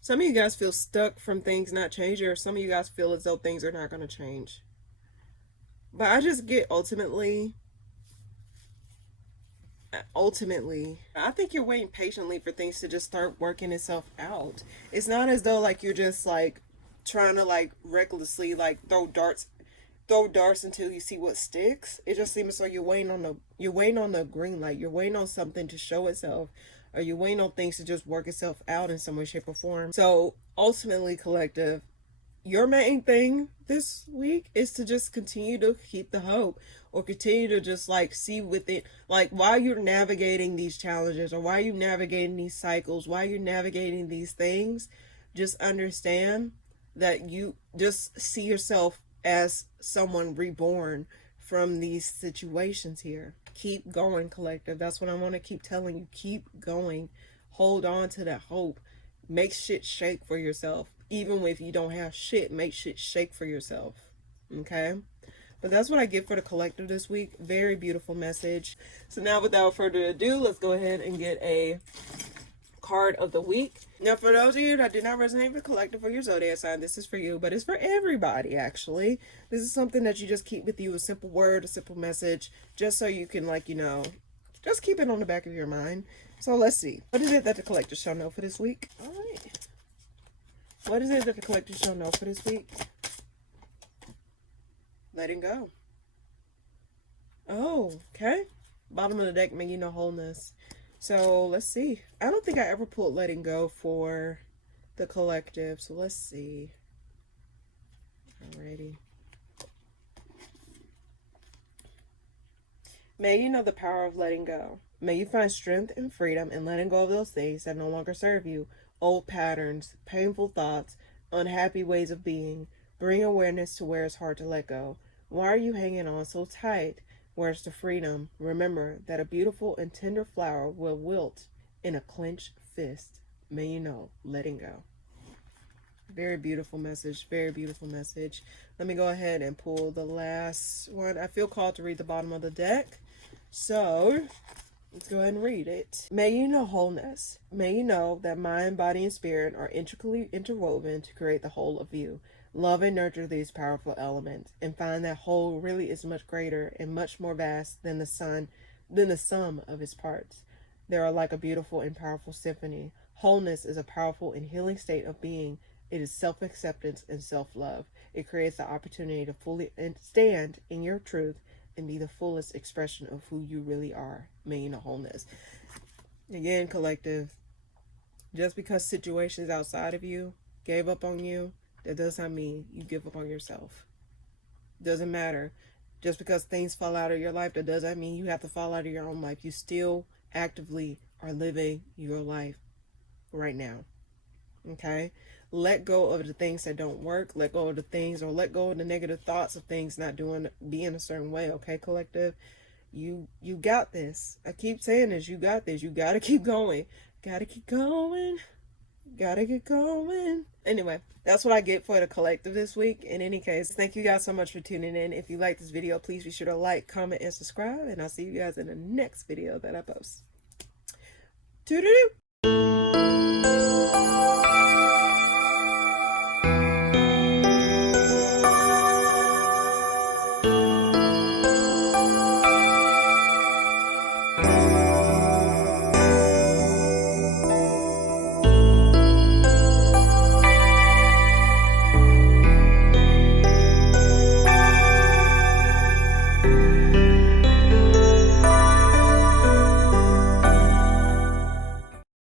Some of you guys feel stuck from things not changing, or some of you guys feel as though things are not going to change. But I just get ultimately, I think you're waiting patiently for things to just start working itself out. It's not as though like you're just like trying to like recklessly like throw darts until you see what sticks. It just seems like you're waiting on the green light. You're waiting on something to show itself, or you're waiting on things to just work itself out in some way, shape, or form. So ultimately, collective, your main thing this week is to just continue to keep the hope, or continue to just like see with it, like while you're navigating these challenges, or while you're navigating these cycles, while you're navigating these things, just understand that you just see yourself as someone reborn from these situations here. Keep going, collective. That's what I want to keep telling you. Keep going. Hold on to that hope. Make shit shake for yourself. Even if you don't have shit, make shit shake for yourself. Okay? But that's what I get for the collective this week. Very beautiful message. So now without further ado, let's go ahead and get a card of the week. Now, for those of you that did not resonate with collective or your zodiac sign, this is for you, but it's for everybody, actually. This is something that you just keep with you, a simple word, a simple message, just so you can, like, you know, just keep it on the back of your mind. So let's see. What is it that the collector shall know for this week? All right. What is it that the collector shall know for this week? Letting go. Oh, okay. Bottom of the deck, may you know wholeness. So let's see. I don't think I ever pulled letting go for the collective. So let's see. Alrighty. May you know the power of letting go. May you find strength and freedom in letting go of those things that no longer serve you. Old patterns, painful thoughts, unhappy ways of being. Bring awareness to where it's hard to let go. Why are you hanging on so tight? Where's the freedom? Remember that a beautiful and tender flower will wilt in a clenched fist. May you know, letting go. Very beautiful message. Very beautiful message. Let me go ahead and pull the last one. I feel called to read the bottom of the deck. So let's go ahead and read it. May you know wholeness. May you know that mind, body, and spirit are intricately interwoven to create the whole of you. Love and nurture these powerful elements, and find that whole really is much greater and much more vast than the sum of its parts. They are like a beautiful and powerful symphony. Wholeness is a powerful and healing state of being. It is self-acceptance and self-love. It creates the opportunity to fully stand in your truth and be the fullest expression of who you really are. May you know wholeness. Again, collective, just because situations outside of you gave up on you, that does not mean you give up on yourself. Doesn't matter. Just because things fall out of your life, that doesn't mean you have to fall out of your own life. You still actively are living your life right now. Okay? Let go of the things that don't work. Let go of the things, or let go of the negative thoughts of things not being a certain way. Okay, collective? You got this. I keep saying this. You got this. You got to keep going. Got to keep going. Gotta get going. Anyway, that's what I get for the collective this week. In any case, thank you guys so much for tuning in. If you like this video, please be sure to like, comment, and subscribe. And I'll see you guys in the next video that I post. Toodaloo!